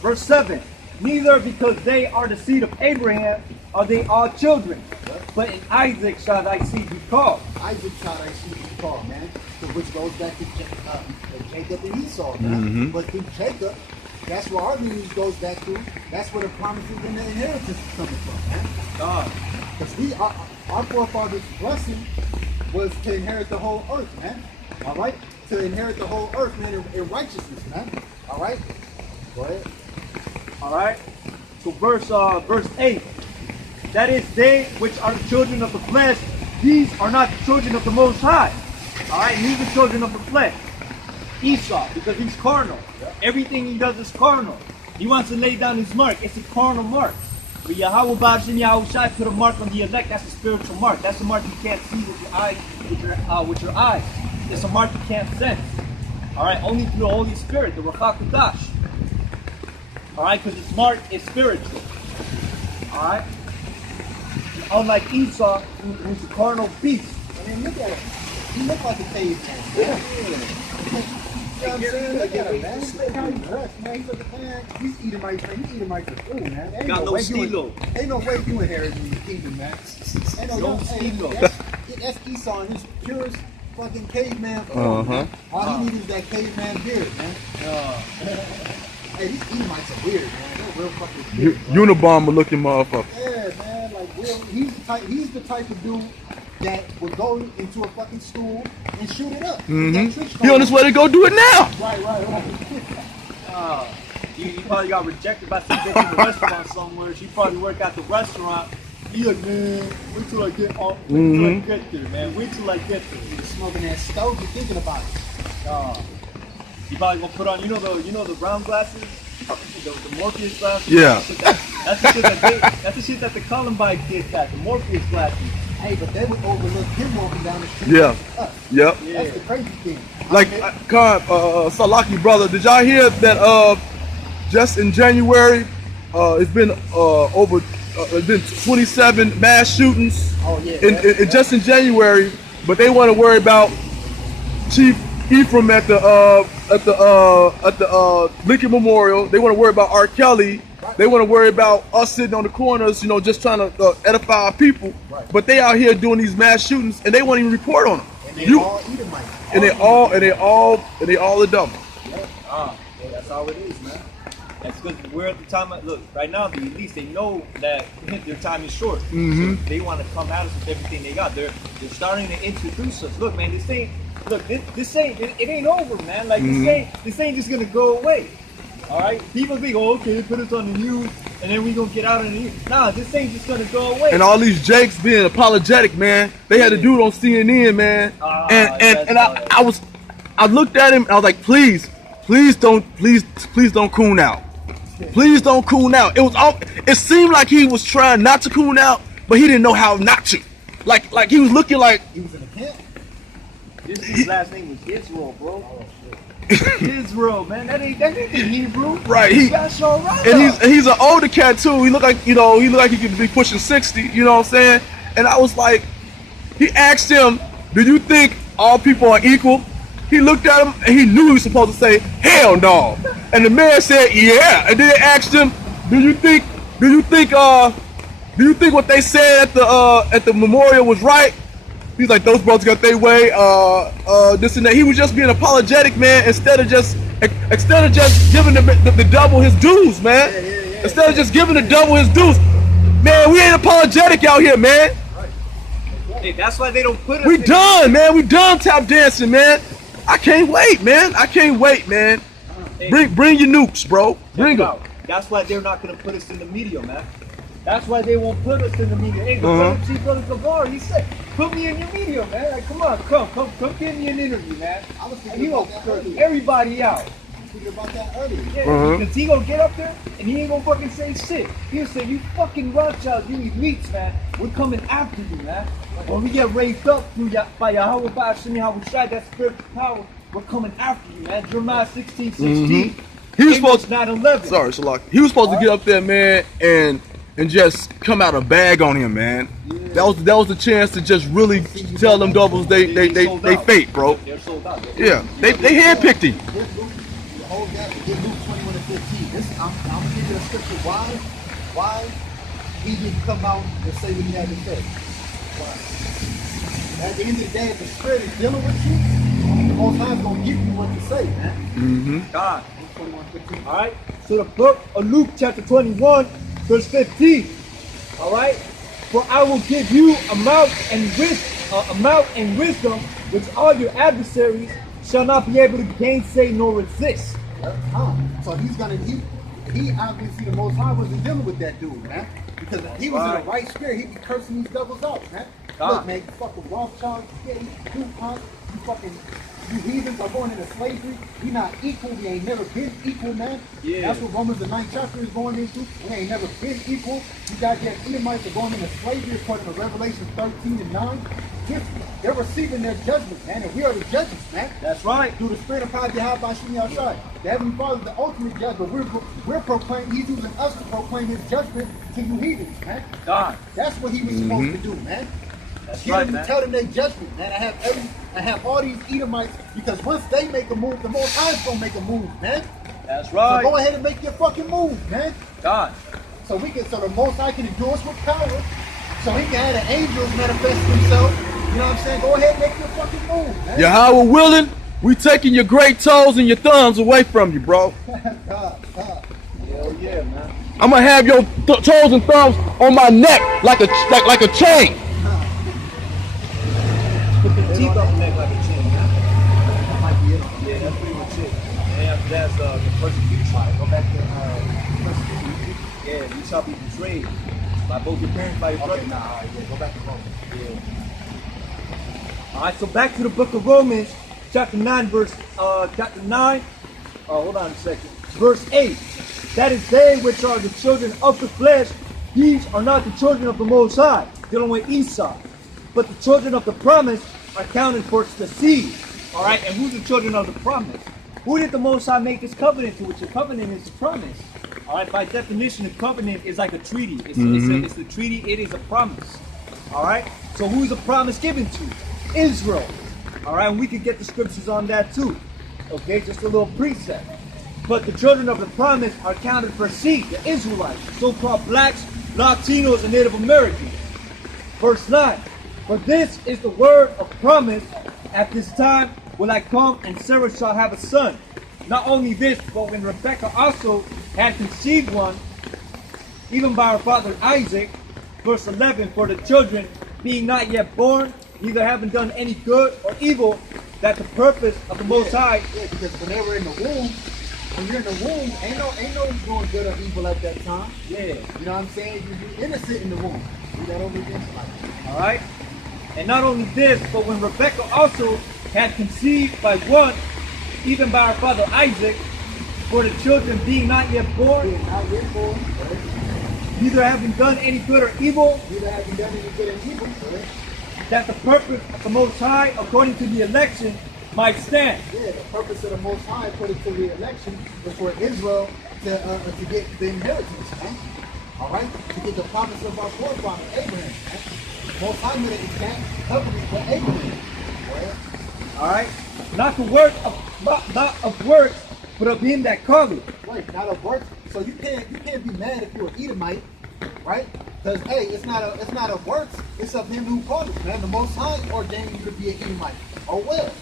verse 7. Neither because they are the seed of Abraham are they all children, but in Isaac shall thy seed be called. Isaac shall thy seed be called, man. So which goes back to Jacob and Esau, man. But through Jacob, that's where our lineage goes back to. That's where the promises and the inheritance is coming from, man. Because our forefathers' blessing was to inherit the whole earth, man. All right? To inherit the whole earth, man, in righteousness, man. All right? Go ahead. All right. So verse 8. That is, they which are the children of the flesh, these are not the children of the Most High. All right, these are the children of the flesh. Esau, because he's carnal. Everything he does is carnal. He wants to lay down his mark. It's a carnal mark. But Yahweh Ba'ashem Yahweh Shai put a mark on the elect. That's a spiritual mark. That's a mark you can't see with your eyes. With your eyes. It's a mark you can't sense. All right, only through the Holy Spirit, the Ruach HaKodesh. All right, because this mark is spiritual. All right. Unlike Esau, who's a carnal beast. I mean, look at him. He looks like a caveman. Yeah. You know what I'm saying? Look at him, man. Look how he's dressed, man. He's like, man, he's eating my food, man. Ain't Got no stilo. Ain't no way you inheriting the kingdom, man. Ain't No stilo. That's Esau in his purest fucking caveman form, man. All he needs is that caveman beard, man. Hey, these Edomites are weird, man. They're real fucking weird. Unabomber looking motherfucker. Yeah, man. Like, real, he's the type of dude that would go into a fucking school and shoot it up. He on his way to go do it now. Right. You probably got rejected by some bitch in the restaurant somewhere. She probably work at the restaurant. He like, man, wait till I get off. Wait till I get there, man. Wait till I get there. You're smoking that stove, you're thinking about it. You probably gonna put on, you know the brown glasses, the Morpheus glasses. Yeah. That's the shit that the Columbine kids got. The Morpheus glasses. Hey, but they would overlook him walking down the street. Yeah. Yep. That's the crazy thing. Like, Salaki brother, did y'all hear that just in January, it's been it's been 27 mass shootings in just in January, but they want to worry about Chief Ephraim at the Lincoln Memorial. They want to worry about R. Kelly. They want to worry about us sitting on the corners, just trying to edify our people. Right. But they out here doing these mass shootings, and they won't even report on them. And they all Edomites. And they all the double. Yeah, that's how it is, man. That's because we're at the time. Look, right now, the elites, they know that their time is short. So they want to come at us with everything they got. They're starting to introduce us. Look, man, this ain't it ain't over, man. Like this ain't just gonna go away. All right, people think, oh, okay, put us on the news, and then we gonna get out of the news. Nah, this ain't just gonna go away. And all these Jakes being apologetic, man. They had a dude on CNN, man, and I looked at him, and I was like, please don't coon out. Please don't coon out. It seemed like he was trying not to coon out, but he didn't know how not to. Like he was looking like he was in a camp. His last name was Israel, bro. Israel, man. That ain't Hebrew. Right. That's all right. And he's an older cat too. He looked like he could be pushing 60. You know what I'm saying? And I was like, he asked him, "Do you think all people are equal?" He looked at him and he knew he was supposed to say, hell no. And the man said, yeah. And then they asked him, do you think what they said at the memorial was right? He's like, those brothers got their way, this and that. He was just being apologetic, man, instead of just giving the double his dues, man. Instead of just giving the double his dues. Man, we ain't apologetic out here, man. Hey, that's why they don't put us. We done, man. We done tap dancing, man. I can't wait, man. Hey, Bring your nukes, bro. Bring them. That's why they're not gonna put us in the media, man. That's why they won't put us in the media. Hey, Chief Brother Gavar, he said, put me in your media, man. Like, come on, come give me an interview, man. I was And thinking he about gonna that curse earlier. everybody out. I was thinking about that earlier. Yeah, because he gonna get up there and he ain't gonna fucking say shit. He'll say, you fucking Rothschilds, you elites, man. We're coming after you, man. When we get raised up through by Yahweh, by Hashem, Yahweh Shai, that spiritual power, we're coming after you, man. Jeremiah 16:16. He was supposed 9/11. Sorry, Shalak. He was supposed to get up there, man, and just come out a bag on him, man. That was the chance to just really tell them doubles they fake, bro. They're sold out. Yeah, they handpicked him. Hold that. Get Luke 21:15. I'm gonna give you a scripture. Why he didn't come out and say what he had to say. Why? At the end of the day, if the spirit is dealing with you, the Most High is gonna give you what to say, man. God. Luke 21:15. All right. So the book of Luke chapter 21, verse 15. All right. For I will give you a mouth and wisdom, which all your adversaries shall not be able to gainsay nor resist. So he's gonna he obviously the Most High wasn't dealing with that dude, man. Because if he was in the right spirit, he'd be cursing these devils out, man. Look, man, you fucking Rothschild, you punk, you heathens are going into slavery. We not equal. We ain't never been equal, man. Yeah. That's what Romans the 9th chapter is going into. We ain't never been equal. You got your Edomites are going into slavery according to Revelation 13:9. They're receiving their judgment, man, and we are the judges, man. That's right. Through the spirit of God, Yahweh Shem Yahshai. The Heavenly Father is the ultimate judge, but we're proclaiming, he's using us to proclaim his judgment to you heathens, man. God. That's what he was supposed to do, man. That's Get right, them man. to tell them their judgment, man. I have all these Edomites, because once they make a move, the Most High is gonna make a move, man. That's So right. go ahead and make your fucking move, man. God. So the Most High can endure us with power. So he can have the angels manifest themselves. You know what I'm saying? Go ahead and make your fucking move, man. Yahweh willing, we taking your great toes and your thumbs away from you, bro. God. Hell yeah, man. I'm gonna have your toes and thumbs on my neck like a chain. Put the teeth up the neck like a chain, man. That might be it. Yeah, that's pretty much it. And after that's the persecution. Go back to persecution. Yeah, you shall be betrayed by both your parents, by your brother. Okay, go back to Romans. Yeah. All right, so back to the book of Romans, chapter 9, chapter 9. Oh, hold on a second. Verse 8. That is they which are the children of the flesh, these are not the children of the Most High, dealing with Esau. But the children of the promise are counted for the seed. All right, and who's the children of the promise? Who did the Most High make this covenant to? Which a covenant is a promise. All right, by definition, a covenant is like a treaty. It's the treaty, it is a promise. All right, so who's the promise given to? Israel. All right, and we could get the scriptures on that too. Okay, just a little precept. But the children of the promise are counted for seed, the Israelites, so-called blacks, Latinos, and Native Americans. Verse 9. For this is the word of promise. At this time will I come, and Sarah shall have a son. Not only this, but when Rebekah also had conceived one, even by her father Isaac, verse 11, for the children being not yet born, neither having done any good or evil, that the purpose of the Most High. Yeah, because when they were in the womb, when you're in the womb, ain't no doing good or evil at that time. Yeah. You know what I'm saying? You're innocent in the womb. Read that over again. All right. And not only this, but when Rebekah also had conceived by one, even by her father Isaac, for the children being not yet born, Not yet born, right? neither having done any good or evil, Neither have you done any good or evil, right? that the purpose of the Most High, according to the election, might stand. Yeah, the purpose of the Most High, according to the election, was for Israel to get the inheritance, man. All right? To get the promise of our forefather, Abraham, man. Most High made an exact covenant with Abraham. Right? All right. Not the work of not of works, but of him that called it. Right, not of works. So you can't be mad if you're an Edomite, right? Because hey, it's not of works, it's of him who called it, man. The Most High ordained you to be an Edomite. Oh well.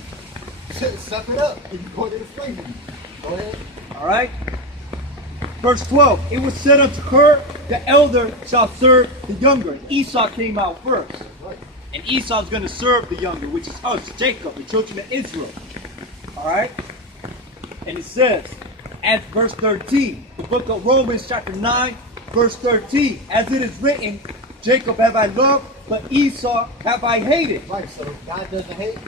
Suck it up. And you go to the slavery. Go ahead. All right. Verse 12. It was said unto her, the elder shall serve the younger. And Esau came out first. Right. And Esau's going to serve the younger, which is us, Jacob, the children of Israel. All right. And it says, at verse 13, the book of Romans chapter 9, verse 13, as it is written, Jacob have I loved, but Esau have I hated. Right, so God doesn't hate.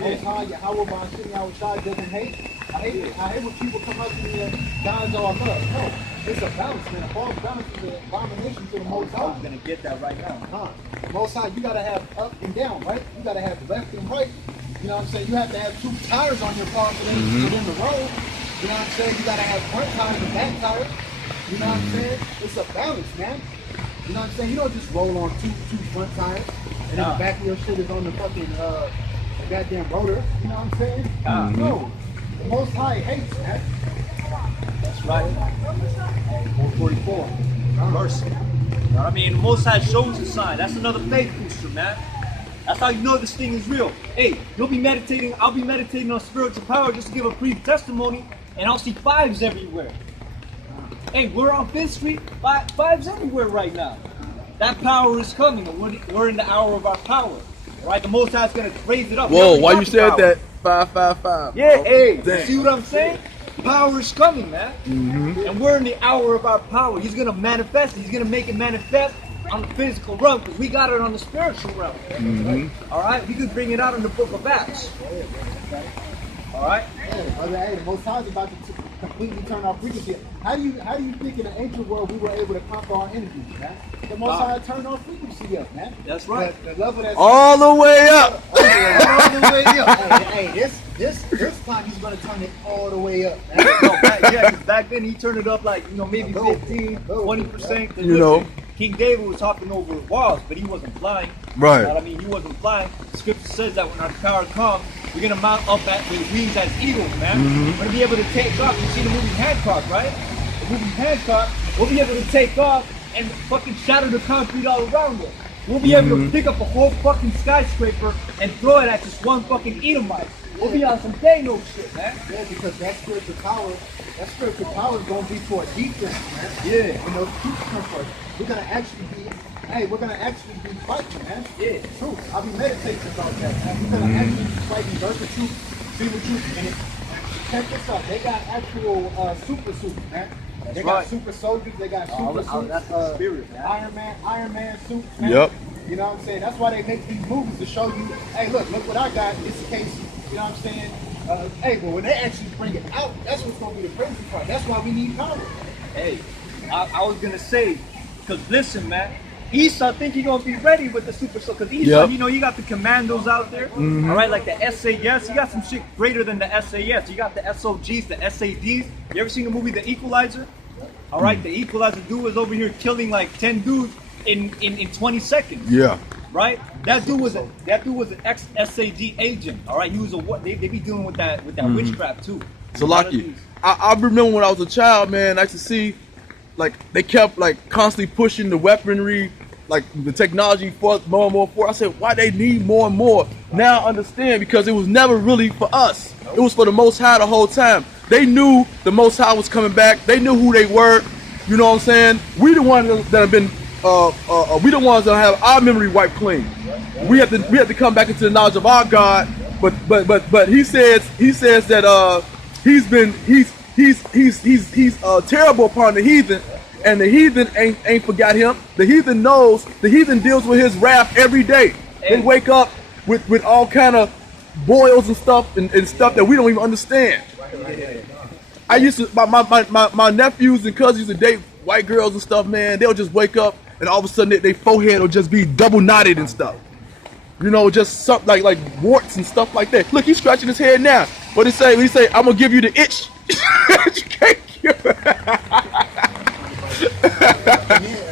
Most High, Yahweh Ba'ashim Yahushai doesn't hate. I hate when people come up to me and God's all love. No, it's a balance, man. A false balance is an abomination to the Most High. I'm going to get that right now. Most High, you got to have up and down, right? You got to have left and right. You know what I'm saying? You have to have two tires on your car within the road. You know what I'm saying? You got to have front tires and back tires. You know what I'm saying? It's a balance, man. You know what I'm saying? You don't just roll on two front tires and then the back of your shit is on the fucking goddamn rotor. You know what I'm saying? No. The Most High hates, man. That's right. 144. Mercy. I mean, the Most High shows a sign. That's another faith booster, man. That's how you know this thing is real. Hey, you'll be meditating. I'll be meditating on spiritual power just to give a brief testimony, and I'll see fives everywhere. Hey, we're on 5th Street. Fives everywhere right now. That power is coming, and we're in the hour of our power. All right, the Most High is going to raise it up. Whoa, why you said that? 555. Yeah, hey, Damn. you see what I'm saying? Power is coming, man. And we're in the hour of our power. He's going to manifest it. He's going to make it manifest on the physical realm because we got it on the spiritual realm. All right? We could bring it out in the book of Acts. All right? Hey, brother, hey, the Most High is about to completely turn our frequency. How do you think in the ancient world we were able to conquer our enemies, man? The Most High turned our frequency up, man. That's right. The level that's All the way up. all the way up. Hey, this time he's gonna turn it all the way up, man. No, because back then he turned it up like, maybe 15, 20%. You know. King David was hopping over walls, but he wasn't flying. Right. You know what I mean? He wasn't flying. The scripture says that when our power comes, we're going to mount up with wings as eagles, man. We're going to be able to take off. You see the movie Hancock, right? The movie Hancock, we'll be able to take off and fucking shatter the concrete all around us. We'll be able to pick up a whole fucking skyscraper and throw it at just one fucking Edomite. We'll be on some Thanos shit, man. Yeah, because that spiritual power is gonna be for a defense, man. Yeah. When those troops come first, we're gonna actually be fighting, man. Yeah. True. I'll be meditating about that, man. We're gonna actually be fighting versus troops, see what troops in it. Check this out. They got actual super suits, man. They got right. super soldiers, they got super suits, that's the spirit, man. Iron Man suits, man. Yep. You know what I'm saying? That's why they make these movies to show you, hey, look what I got. It's the case, you know what I'm saying? Hey, but when they actually bring it out, that's what's going to be the crazy part. That's why we need power. Hey, I was going to say, because listen, man, Esau think he's going to be ready with the super soul. Because Esau, you got the commandos out there, all right, like the SAS. You got some shit greater than the SAS. You got the SOGs, the SADs. You ever seen the movie The Equalizer? All right, the Equalizer dude was over here killing like 10 dudes in 20 seconds. Yeah. Right? That dude was an ex-SAD agent. All right, he was they be dealing with that witchcraft too. So Lucky, I remember when I was a child, man, I used to see like they kept like constantly pushing the weaponry, like the technology for more and more for. I said, why they need more and more? Now I understand, because it was never really for us. It was for the Most High the whole time. They knew the Most High was coming back. They knew who they were. You know what I'm saying? We the ones that have been we the ones that have our memory wiped clean. We have to come back into the knowledge of our God. But he says that he's terrible upon the heathen, and the heathen ain't forgot him. The heathen knows. The heathen deals with his wrath every day. They wake up with all kind of boils and stuff and stuff that we don't even understand. I used to my nephews and cousins used to date white girls and stuff, man. They'll just wake up and all of a sudden their forehead will just be double knotted and stuff. You know, just something like warts and stuff like that. Look, he's scratching his head now. What he say? He say, I'm gonna give you the itch. You can't cure it.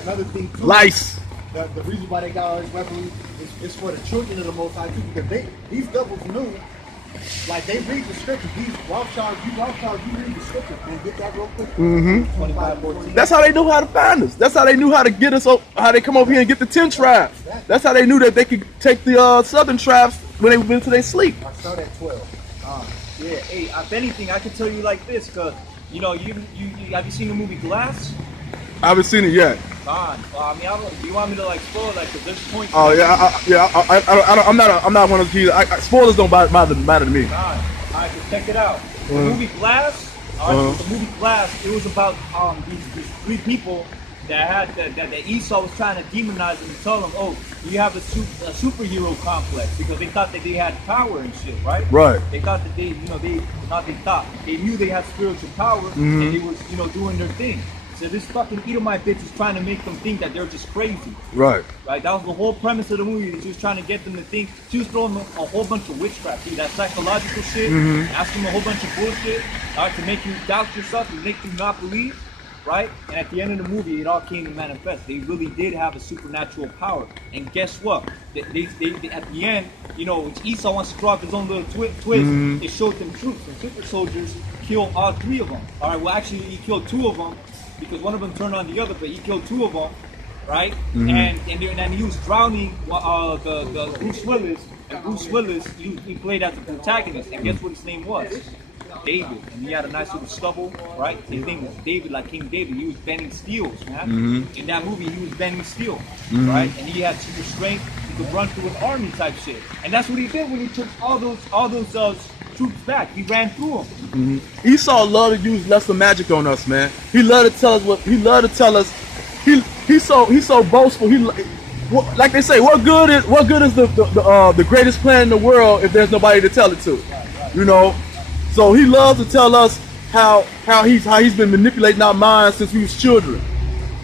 Another thing too. Lice. The reason why they got all this weaponry is for the children of the Most High too, because these devils knew Like they read the scriptures. These Rothschilds, you read the scriptures, man. Get that real quick. 25-14. That's how they knew how to find us. That's how they knew how to get us. How they come over here and get the 10 tribes. That's how they knew that they could take the southern tribes when they went to their sleep. I start at 12. Yeah, hey, if anything, I can tell you like this, cause you know, you have you seen the movie Glass? I haven't seen it yet. Well, I mean, do you want me to like spoil that? Cause there's points. Oh yeah, I'm not one of those kids. Spoilers don't matter to me. Alright, so check it out. The movie Glass. The movie Glass. It was about these three people that had that Esau was trying to demonize them and tell them, oh, you have a superhero complex, because they thought that they had power and shit, right? Right. They thought that they knew they had spiritual power, and they was doing their thing. So this fucking Edomite bitch is trying to make them think that they're just crazy. Right. Right? That was the whole premise of the movie. She was trying to get them to think. She was throwing them a whole bunch of witchcraft, that psychological shit, asking them a whole bunch of bullshit, to make you doubt yourself and make you not believe. Right? And at the end of the movie, it all came to manifest. They really did have a supernatural power. And guess what? They at the end, Esau wants to throw up his own little twist. It showed them troops, and super soldiers killed all three of them. All right. Well, actually, he killed two of them, because one of them turned on the other, but he killed two of them, right? And he was drowning the Bruce Willis. And Bruce Willis, he played as the protagonist, and guess what his name was? David. And he had a nice little stubble, right? His name was David, like King David. He was bending steels, man. In that movie, he was bending steel, right? And he had super strength. He could run through an army type shit. And that's what he did when he took all those troops back. He ran through them. Esau loved to use lesser magic on us, man. He loved to tell us he's so boastful. Like they say, what good is the greatest plan in the world if there's nobody to tell it to? So he loves to tell us how he's been manipulating our minds since we was children.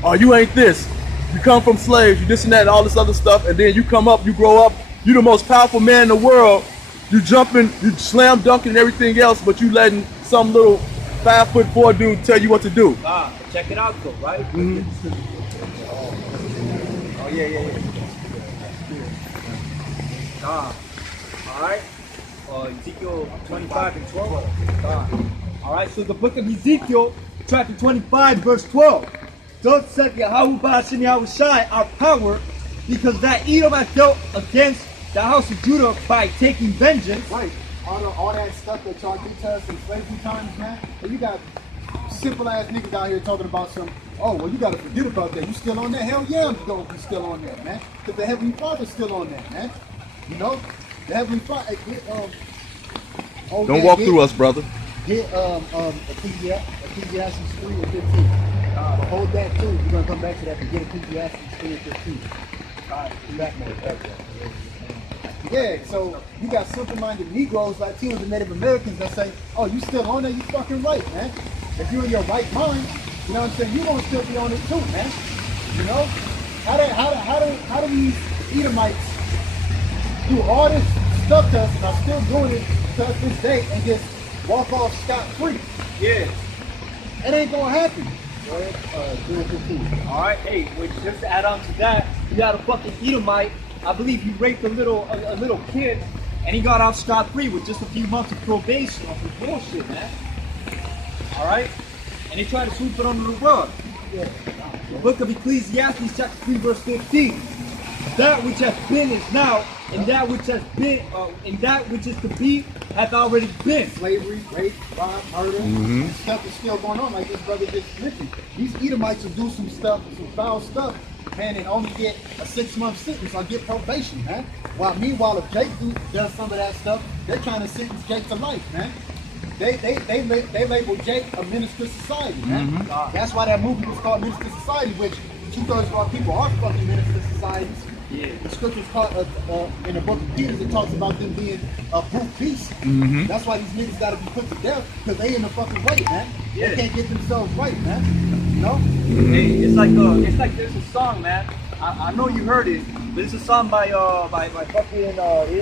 Oh, you ain't this. You come from slaves, you this and that and all this other stuff, and then you come up, you grow up, you the most powerful man in the world. You jumping, you slam dunking and everything else, but you letting some little 5'4" dude tell you what to do. Check it out though, right? Oh yeah. All right. Ezekiel 25 and 12. All right, so the book of Ezekiel, chapter 25, verse 12. Thus said Yahweh Ba'ashem Yahushai, our power, because that Edom hath dealt against the house of Judah by taking vengeance. Right. All that stuff that y'all do to us in slavery times, man. And you got simple ass niggas out here talking about well, you gotta forget about that. You still on that? Hell yeah, I'm gonna be still on that, man. Because the Heavenly Father's still on that, man. The Heavenly Father. Don't walk through us, brother. Get Ecclesiastes 3 and 15. Hold that too. We're gonna come back to that, but get Ecclesiastes 3 and 15. Yeah, so you got simple-minded Negroes, Latinos, and Native Americans that say, "Oh, you still on there? You fucking right, man. If you're in your right mind, you know what I'm saying? You gonna still be on it too, man. How do these Edomites do all this stuff to us and are still doing it to us this day and just walk off scot-free? Yeah. It ain't gonna happen." Go ahead, All right, hey, just to add on to that, you got a fucking Edomite. I believe he raped a little kid, and he got off scot-free with just a few months of probation on some bullshit, man. All right, and they tried to sweep it under the rug. The book of Ecclesiastes, chapter 3, verse 15. That which has been is now, and that which has been, and that which is to be hath already been. Slavery, rape, rob, murder, and stuff is still going on, like this brother just mentioned. These Edomites will do some stuff, some foul stuff, man, and only get a 6-month sentence or get probation, man. Meanwhile, if Jake does some of that stuff, they're trying to sentence Jake to life, man. They label Jake a minister society, man. That's why that movie was called Minister Society, which 2/3 of our people are fucking minister societies. Yeah. The scriptures called in the book of Peter, it talks about them being a brute beast. That's why these niggas gotta be put to death, because they in the fucking way, man. Yeah. They can't get themselves right, man. Hey, it's like there's a song, man. I know you heard it, but it's a song by fucking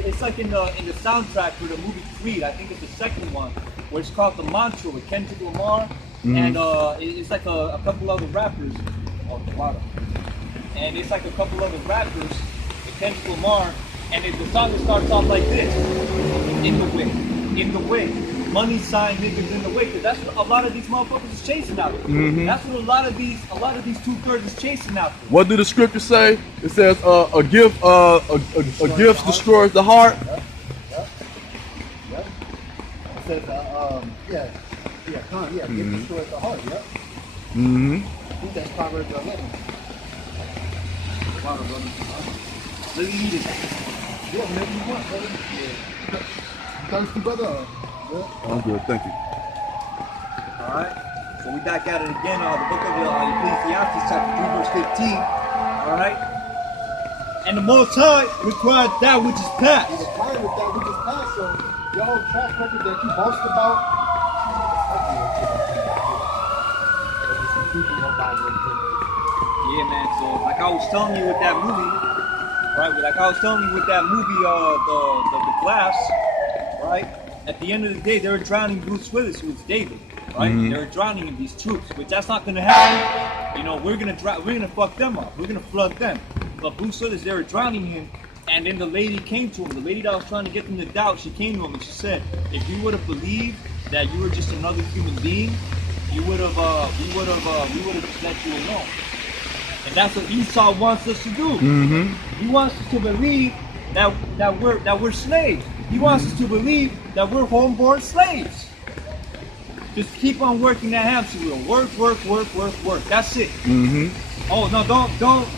it's like in the soundtrack for the movie Creed. I think it's the second one, where it's called The Mantra with Kendrick Lamar, and it's like a couple other rappers. Oh, the bottom. And it's like a couple other rappers with Kendrick Lamar, and the song starts off like this: in the way, in the way. Money sign niggas in the way, because that's what a lot of these motherfuckers is chasing after. That's what a lot of these 2/3 is chasing after. What do the scripture say? It says a gift destroys the heart. It says, gift destroys the heart. Yep. I think that's Proverbs 11. Let me eat it. Yeah, whenever you want, brother. Yeah. You thirsty, brother? I'm good, thank you. Alright, so we back at it again, the book of Ecclesiastes, chapter 3, verse 15. Alright? And the Most High required that which is past. He required that which is past, so your whole track record that you boast about. Yeah, man, so like I was telling you with that movie, right? Like I was telling you with that movie, the Glass, right? At the end of the day, they were drowning Bruce Willis, who was David, right? They were drowning in these troops, which that's not gonna happen. You know, we're gonna fuck them up. We're gonna flood them. But Bruce Willis, they were drowning him, and then the lady came to him. The lady that was trying to get them to doubt, she came to him and she said, "If you would have believed that you were just another human being, we would have just let you alone." And that's what Esau wants us to do. He wants us to believe that we're slaves. He wants us to believe that we're homeborn slaves. Just keep on working that hamster wheel. Work. That's it. Oh no,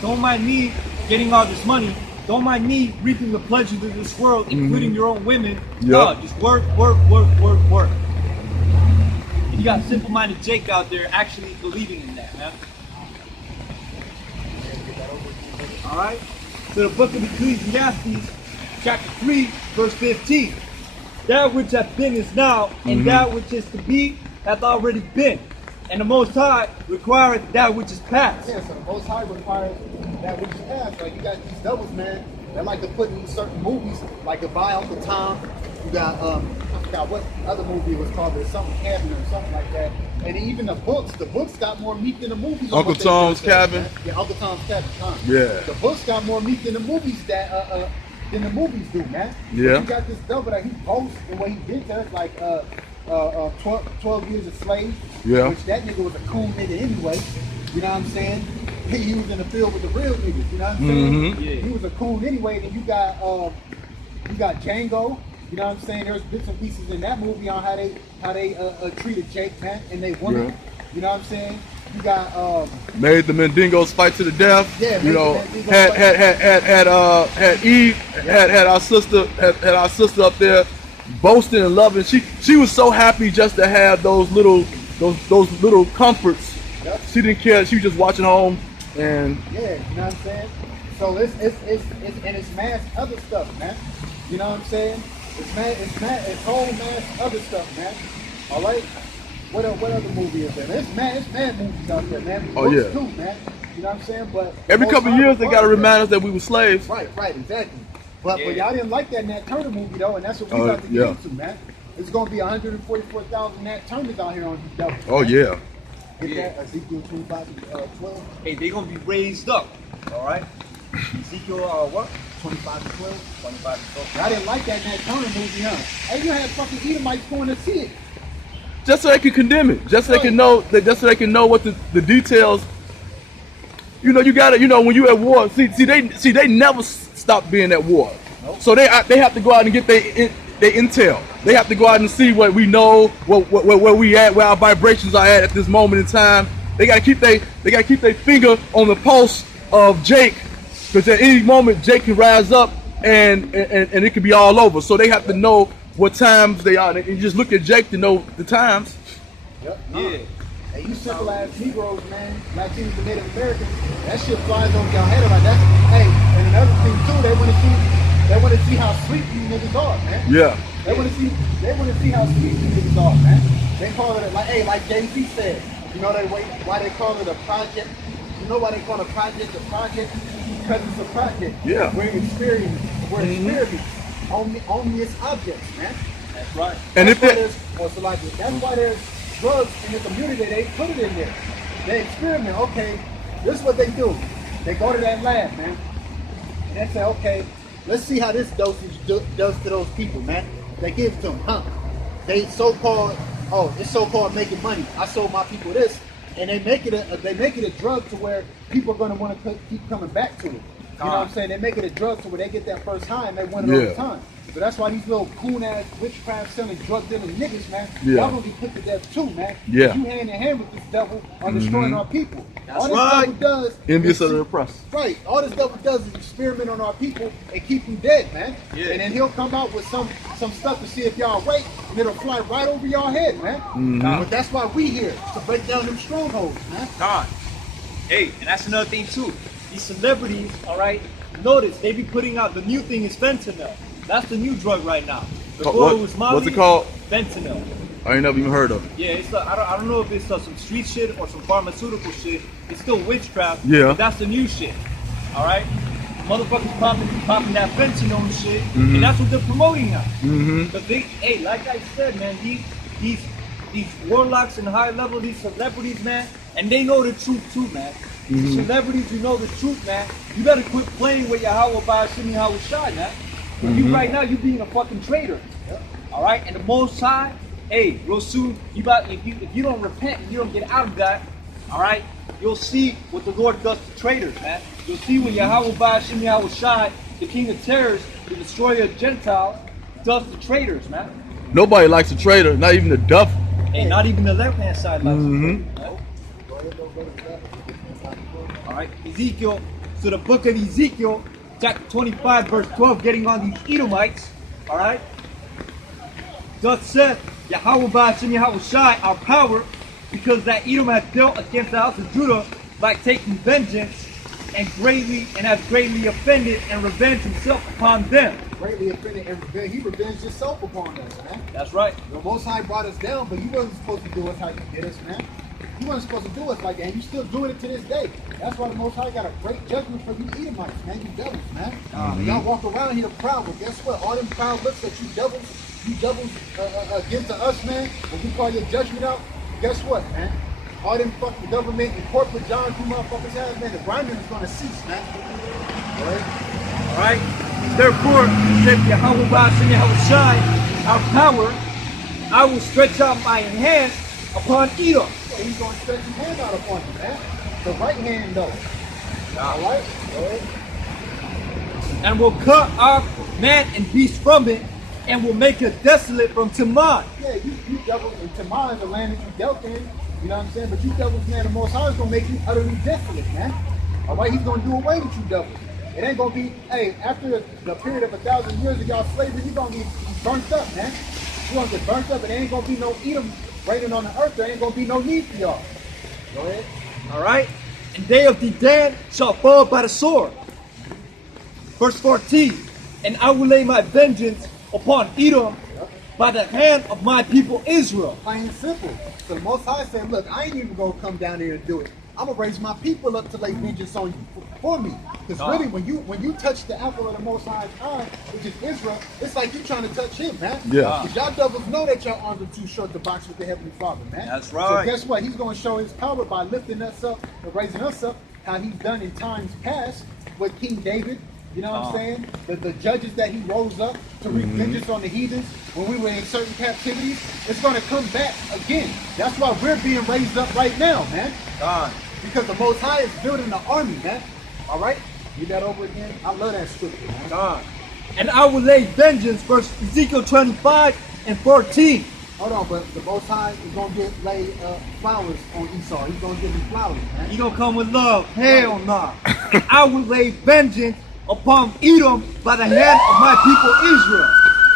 don't mind me getting all this money. Don't mind me reaping the pleasures of this world, including your own women. No, just work. And you got simple-minded Jake out there actually believing in that, man. Alright? So the book of Ecclesiastes, chapter 3, verse 15. That which hath been is now, and that which is to be hath already been. And the Most High requireth that which is past. Yeah, so the Most High requires that which is past. Like you got these devils, man, that like to put in certain movies, like Goodbye Uncle Tom. You got I forgot what other movie it was called, but it's something Cabin or something like that. And even the books got more meat than the movies. Uncle Tom's Cabin. Yeah, Uncle Tom's Cabin. Yeah. The books got more meat than the movies than the movies do, man. Yeah. So you got this devil that he boasts and what he did to us, like 12 years a slave. Yeah. Which that nigga was a cool nigga anyway. You know what I'm saying? He was in the field with the real niggas. You know what I'm saying? Yeah. He was a cool anyway. Then you got Django. You know what I'm saying? There's bits and pieces in that movie on how they treated Jake, man, and they women. Yeah. You know what I'm saying? You got Made the Mendigos fight to the death. Yeah, you know, had Eve, had our sister up there boasting and loving. She was so happy just to have those little comforts. Yep. She didn't care. She was just watching home and yeah, you know what I'm saying? So it's mass other stuff, man. You know what I'm saying? It's whole mass other stuff, man. All right. What other movie is there? It's mad movies out there, man. Oh, yeah. Too, man. You know what I'm saying? But every couple of years they got to remind us that we were slaves. Right, exactly. But y'all didn't like that Nat Turner movie though, and that's what we got to get into, man. It's gonna be 144,000 Nat Turners out here on these devils. Oh yeah. Get that Ezekiel 25-12. Hey, they're gonna be raised up. Alright? Ezekiel what? 25-12. 25-12. I didn't like that Nat Turner movie, huh? Hey, you had fucking Edomites going to see it. Just so they can condemn it. Just so they can know that. Just so they can know what the details. You know, you gotta. You know, when you at war. They never stop being at war. Nope. So they have to go out and get their intel. They have to go out and see what we know, where we at, where our vibrations are at this moment in time. They gotta keep their finger on the pulse of Jake, because at any moment Jake can rise up and it could be all over. So they have to know what times they are. And you just look at Jake to know the times. Yep. Yeah. Hey, you simple ass Negroes, man, Latinos and Native Americans, that shit flies over your head like that. Hey, and another thing too, they want to see how sweet you niggas are, man. Yeah. They want to see how sweet you niggas are, man. They call it like Jay-Z said. You know why they call it a project? You know why they call a project a project? Because it's a project. Yeah. We're experiencing omnious objects, man. That's right. And that's why there's drugs in the community. They put it in there. They experiment. Okay, this is what they do. They go to that lab, man, and they say, okay, let's see how this dosage does to those people, man. They give it to them, huh? they so-called, oh, it's so-called making money. I sold my people this, and they make it a drug to where people are going to want to keep coming back to it. You know what I'm saying? They make it a drug to where they get that first high and they want it all the time. So that's why these little coon-ass witchcraft selling drug dealing niggas, man, y'all gonna be put to death too, man. Yeah. You hand in hand with this devil are destroying our people. That's all this right. devil does Envious of the oppressed. Right. All this devil does is experiment on our people and keep them dead, man. Yeah. And then he'll come out with some stuff to see if y'all awake, and it'll fly right over y'all head, man. But that's why we here, to break down them strongholds, man. God. Hey, and that's another thing too. These celebrities, all right, notice they be putting out the new thing is fentanyl. That's the new drug right now. Before it was Molly, what's it called? Fentanyl. I ain't never even heard of it. Yeah, it's I don't know if it's some street shit or some pharmaceutical shit. It's still witchcraft. Yeah. But that's the new shit. All right. Motherfuckers popping that fentanyl and shit, and that's what they're promoting now. But they, hey, like I said, man, these warlocks and high level, these celebrities, man, and they know the truth too, man. The celebrities, you know the truth, man. You better quit playing with your Yahweh by Shimmy Howard Shai, man. You right now, you being a fucking traitor. All right, and the Most High, hey, real soon, if you don't repent and you don't get out of that, all right, you'll see what the Lord does to traitors, man. You'll see what Yahweh by Shimmy Howard Shai, the King of Terrors, the Destroyer of Gentiles, does to traitors, man. Nobody likes a traitor, not even the devil. Hey, not even the left hand side likes it. All right, Ezekiel, so the book of Ezekiel, chapter 25, verse 12, getting on these Edomites, all right? Thus saith Yahweh Ba'ashem Yahweh Shai, our power, because that Edom hath dealt against the house of Judah by taking vengeance and has greatly offended and revenged himself upon them. Greatly offended and revenged. He revenged himself upon us, man. That's right. The Most High brought us down, but he wasn't supposed to do us how you did us, man. You wasn't supposed to do us like that, and you still doing it to this day. That's why the Most High got a great judgment for you Edomites, man. You devils, man. Y'all walk around here proud, but guess what? All them proud looks that you devils give to us, man. When we call your judgment out, guess what, man? All them fucking government and corporate jobs you motherfuckers have, man, the grinding is gonna cease, man. All right. Therefore, said Yahweh Ba'ashem Yahweh Shai, our power, I will stretch out my hand upon Edom. Yeah, he's gonna stretch his hand out upon you, man. The right hand, though. All right. Go ahead. And will cut off man and beast from it, and will make it desolate from Timon. Yeah, you devils, and Tamar is the land that you dealt in. You know what I'm saying? But you devils, man, the Most High is gonna make you utterly desolate, man. All right, he's gonna do away with you devils. It ain't gonna be, hey, after the period of 1,000 years of y'all slavery, you're gonna get burnt up, man. You're gonna get burnt up, and there ain't gonna be no Edom reigning on the earth. There ain't gonna be no need for y'all. Go ahead. All right? And they of Dedan shall fall by the sword. Verse 14. And I will lay my vengeance upon Edom by the hand of my people Israel. Plain and simple. So the Most High said, look, I ain't even gonna come down here and do it. I'm gonna raise my people up to lay vengeance on you for me. Because really, when you touch the apple of the Most High's eye, which is Israel, it's like you trying to touch him, man. Yeah. Because y'all devils know that your arms are too short to box with the Heavenly Father, man. That's right. So guess what? He's gonna show his power by lifting us up and raising us up, how he's done in times past with King David. You know what I'm saying? The judges that he rose up to wreak vengeance on the heathens when we were in certain captivities, it's going to come back again. That's why we're being raised up right now, man. Because the Most High is building an army, man. All right? Read that over again. I love that scripture, man. And I will lay vengeance, verse Ezekiel 25 and 14. Hold on, but the Most High is going to lay flowers on Esau. He's going to give him flowers, man. He gonna come with love. Hell nah. And I will lay vengeance upon Edom by the hand of my people Israel.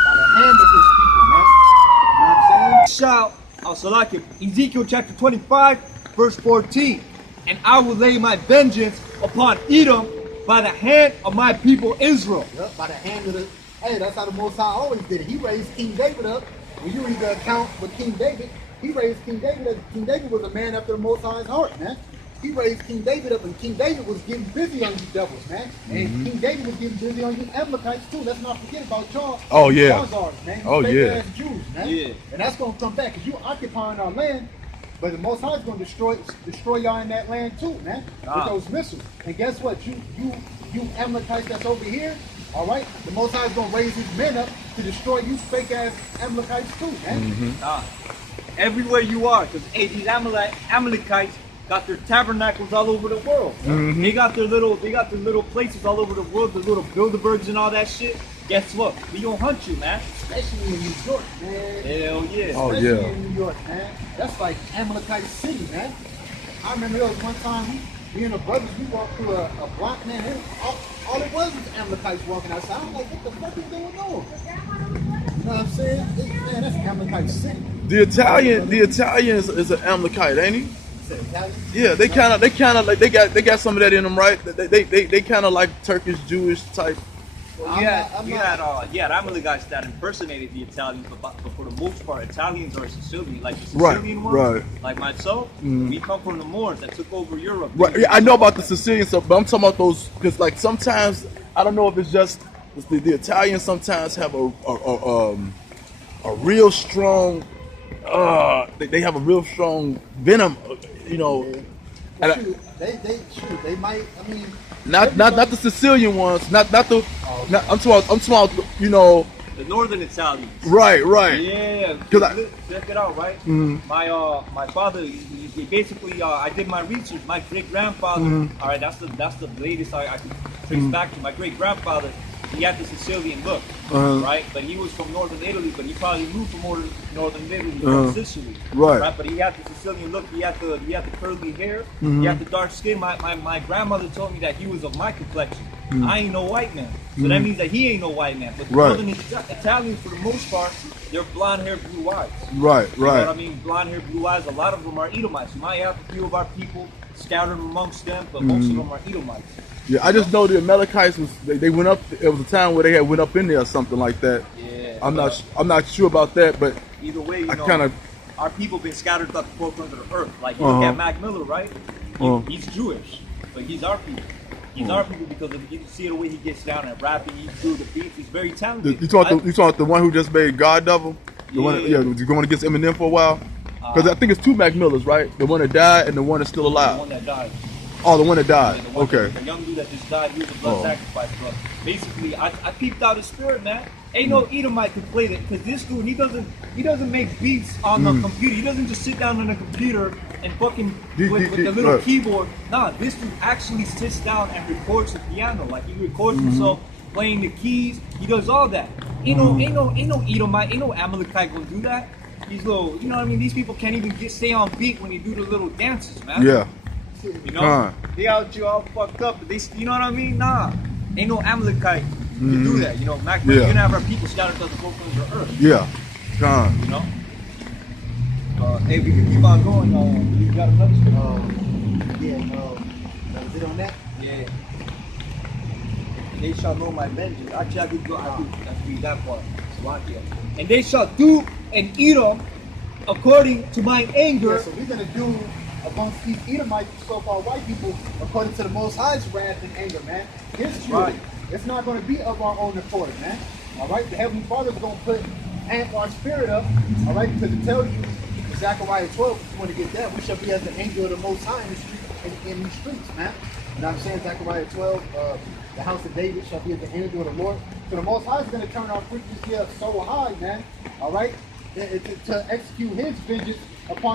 By the hand of his people, man. You know what I'm saying? Shall, also like it, Ezekiel chapter 25, verse 14. And I will lay my vengeance upon Edom by the hand of my people Israel. Yep, by the hand of the... Hey, that's how the Most High always did it. He raised King David up. When you read the account with King David, he raised King David. King David was a man after the Most High's heart, man. He raised King David up, and King David was getting busy on you devils, man. And King David was getting busy on you Amalekites too. Let's not forget about y'all. Oh, yeah. Khazars, man. Oh, fake yeah. ass Jews, man. Yeah. And that's gonna come back because you occupying our land. But the Most High is gonna destroy y'all in that land too, man. With those missiles. And guess what? You Amalekites that's over here, All right, the Most High is gonna raise his men up to destroy you fake ass Amalekites too, man. Nah. Everywhere you are, because these Amalekites got their tabernacles all over the world. They got their little places all over the world, the little Bilderbergs and all that shit. Guess what? We gonna hunt you, man. Especially in New York, man. Hell yeah. Oh, Especially yeah. in New York, man. That's like Amalekite City, man. I remember there was one time me and the brothers, we walked through a block, man. And all it was Amalekites walking outside. I'm like, what the fuck is going on? You know what I'm saying? Man, that's Amalekite City. The Italian is an Amalekite, ain't he? You said Italian? Yeah, they kind of like they got some of that in them, right? They kind of like Turkish Jewish type. Well, you had Amalekites that impersonated the Italians, but for the most part, Italians are Sicilian, like the Sicilian ones. Right. Like myself, we come from the Moors that took over Europe. Right. Yeah, I know about the Sicilian stuff, but I'm talking about those because like sometimes I don't know if it's just the Italians sometimes have a real strong they have a real strong venom, you know. Well, And they might, I mean, not the Sicilian ones, not the. Not, I'm talking about you know. The Northern Italians. Right. Yeah, check it out, right? My father, he basically, I did my research. My great grandfather, all right, that's the latest I can trace back to. My great grandfather, he had the Sicilian look, right? But he was from Northern Italy, but he probably moved from Northern Italy from Sicily, right? But he had the Sicilian look. He had the curly hair. He had the dark skin. My grandmother told me that he was of my complexion. I ain't no white man, so that means that he ain't no white man. But the Northern Italians, for the most part, they're blonde hair, blue eyes. Right. You know what I mean? Blonde hair, blue eyes. A lot of them are Edomites. You might have a few of our people scattered amongst them, but most of them are Edomites. Yeah, I just know the Amalekites they went up. It was a time where they had went up in there or something like that. Yeah. I'm not sure about that, but Either way, you know, kind of. our people been scattered throughout the four corners of the earth. Like you look at Mac Miller, right? He's Jewish, but he's our people. He's our people because if you see the way he gets down and rapping, he through the beats. He's very talented. You talking the one who just made God Devil? The one, was going against Eminem for a while. Because I think it's two Mac Millers, right? The one that died and the one that's still alive. The one that died. Oh, the one that died. Yeah, Okay. The young dude that just died, he was a blood sacrifice, but basically, I peeped out his spirit, man. Ain't no Edomite could play that, because this dude, he doesn't make beats on the computer. He doesn't just sit down on the computer and fucking with the little keyboard. Nah, this dude actually sits down and records the piano. Like he records himself playing the keys. He does all that. Ain't no Edomite, ain't no Amalekite gonna do that. These little, you know what I mean? These people can't even stay on beat when they do the little dances, man. Yeah. You know, they out you all fucked up, but they, you know what I mean? Nah, ain't no Amalekite can do that. You know, Mac, we're gonna have our people scattered throughout the four corners of the earth. Yeah. Con. You know. Hey, we can keep on going. You got another story? Was it on that? Yeah. They shall know my vengeance. Actually, I could read that part. Slovakia. And they shall do and eat them according to my anger. Yeah, so we're gonna do amongst these Edomites, so-called white people, according to the Most High's wrath and anger, man. His fury. It's not going to be of our own accord, man. All right, the Heavenly Father is going to amp our spirit up. All right, because it tells you in Zechariah 12, if you want to get that, we shall be as the angel of the Most High in the street, in these streets, man. You know what I'm saying? Zechariah 12, the house of David shall be as the angel of the Lord. So the Most High is going to turn our frequency up so high, man. All right, to execute His vengeance upon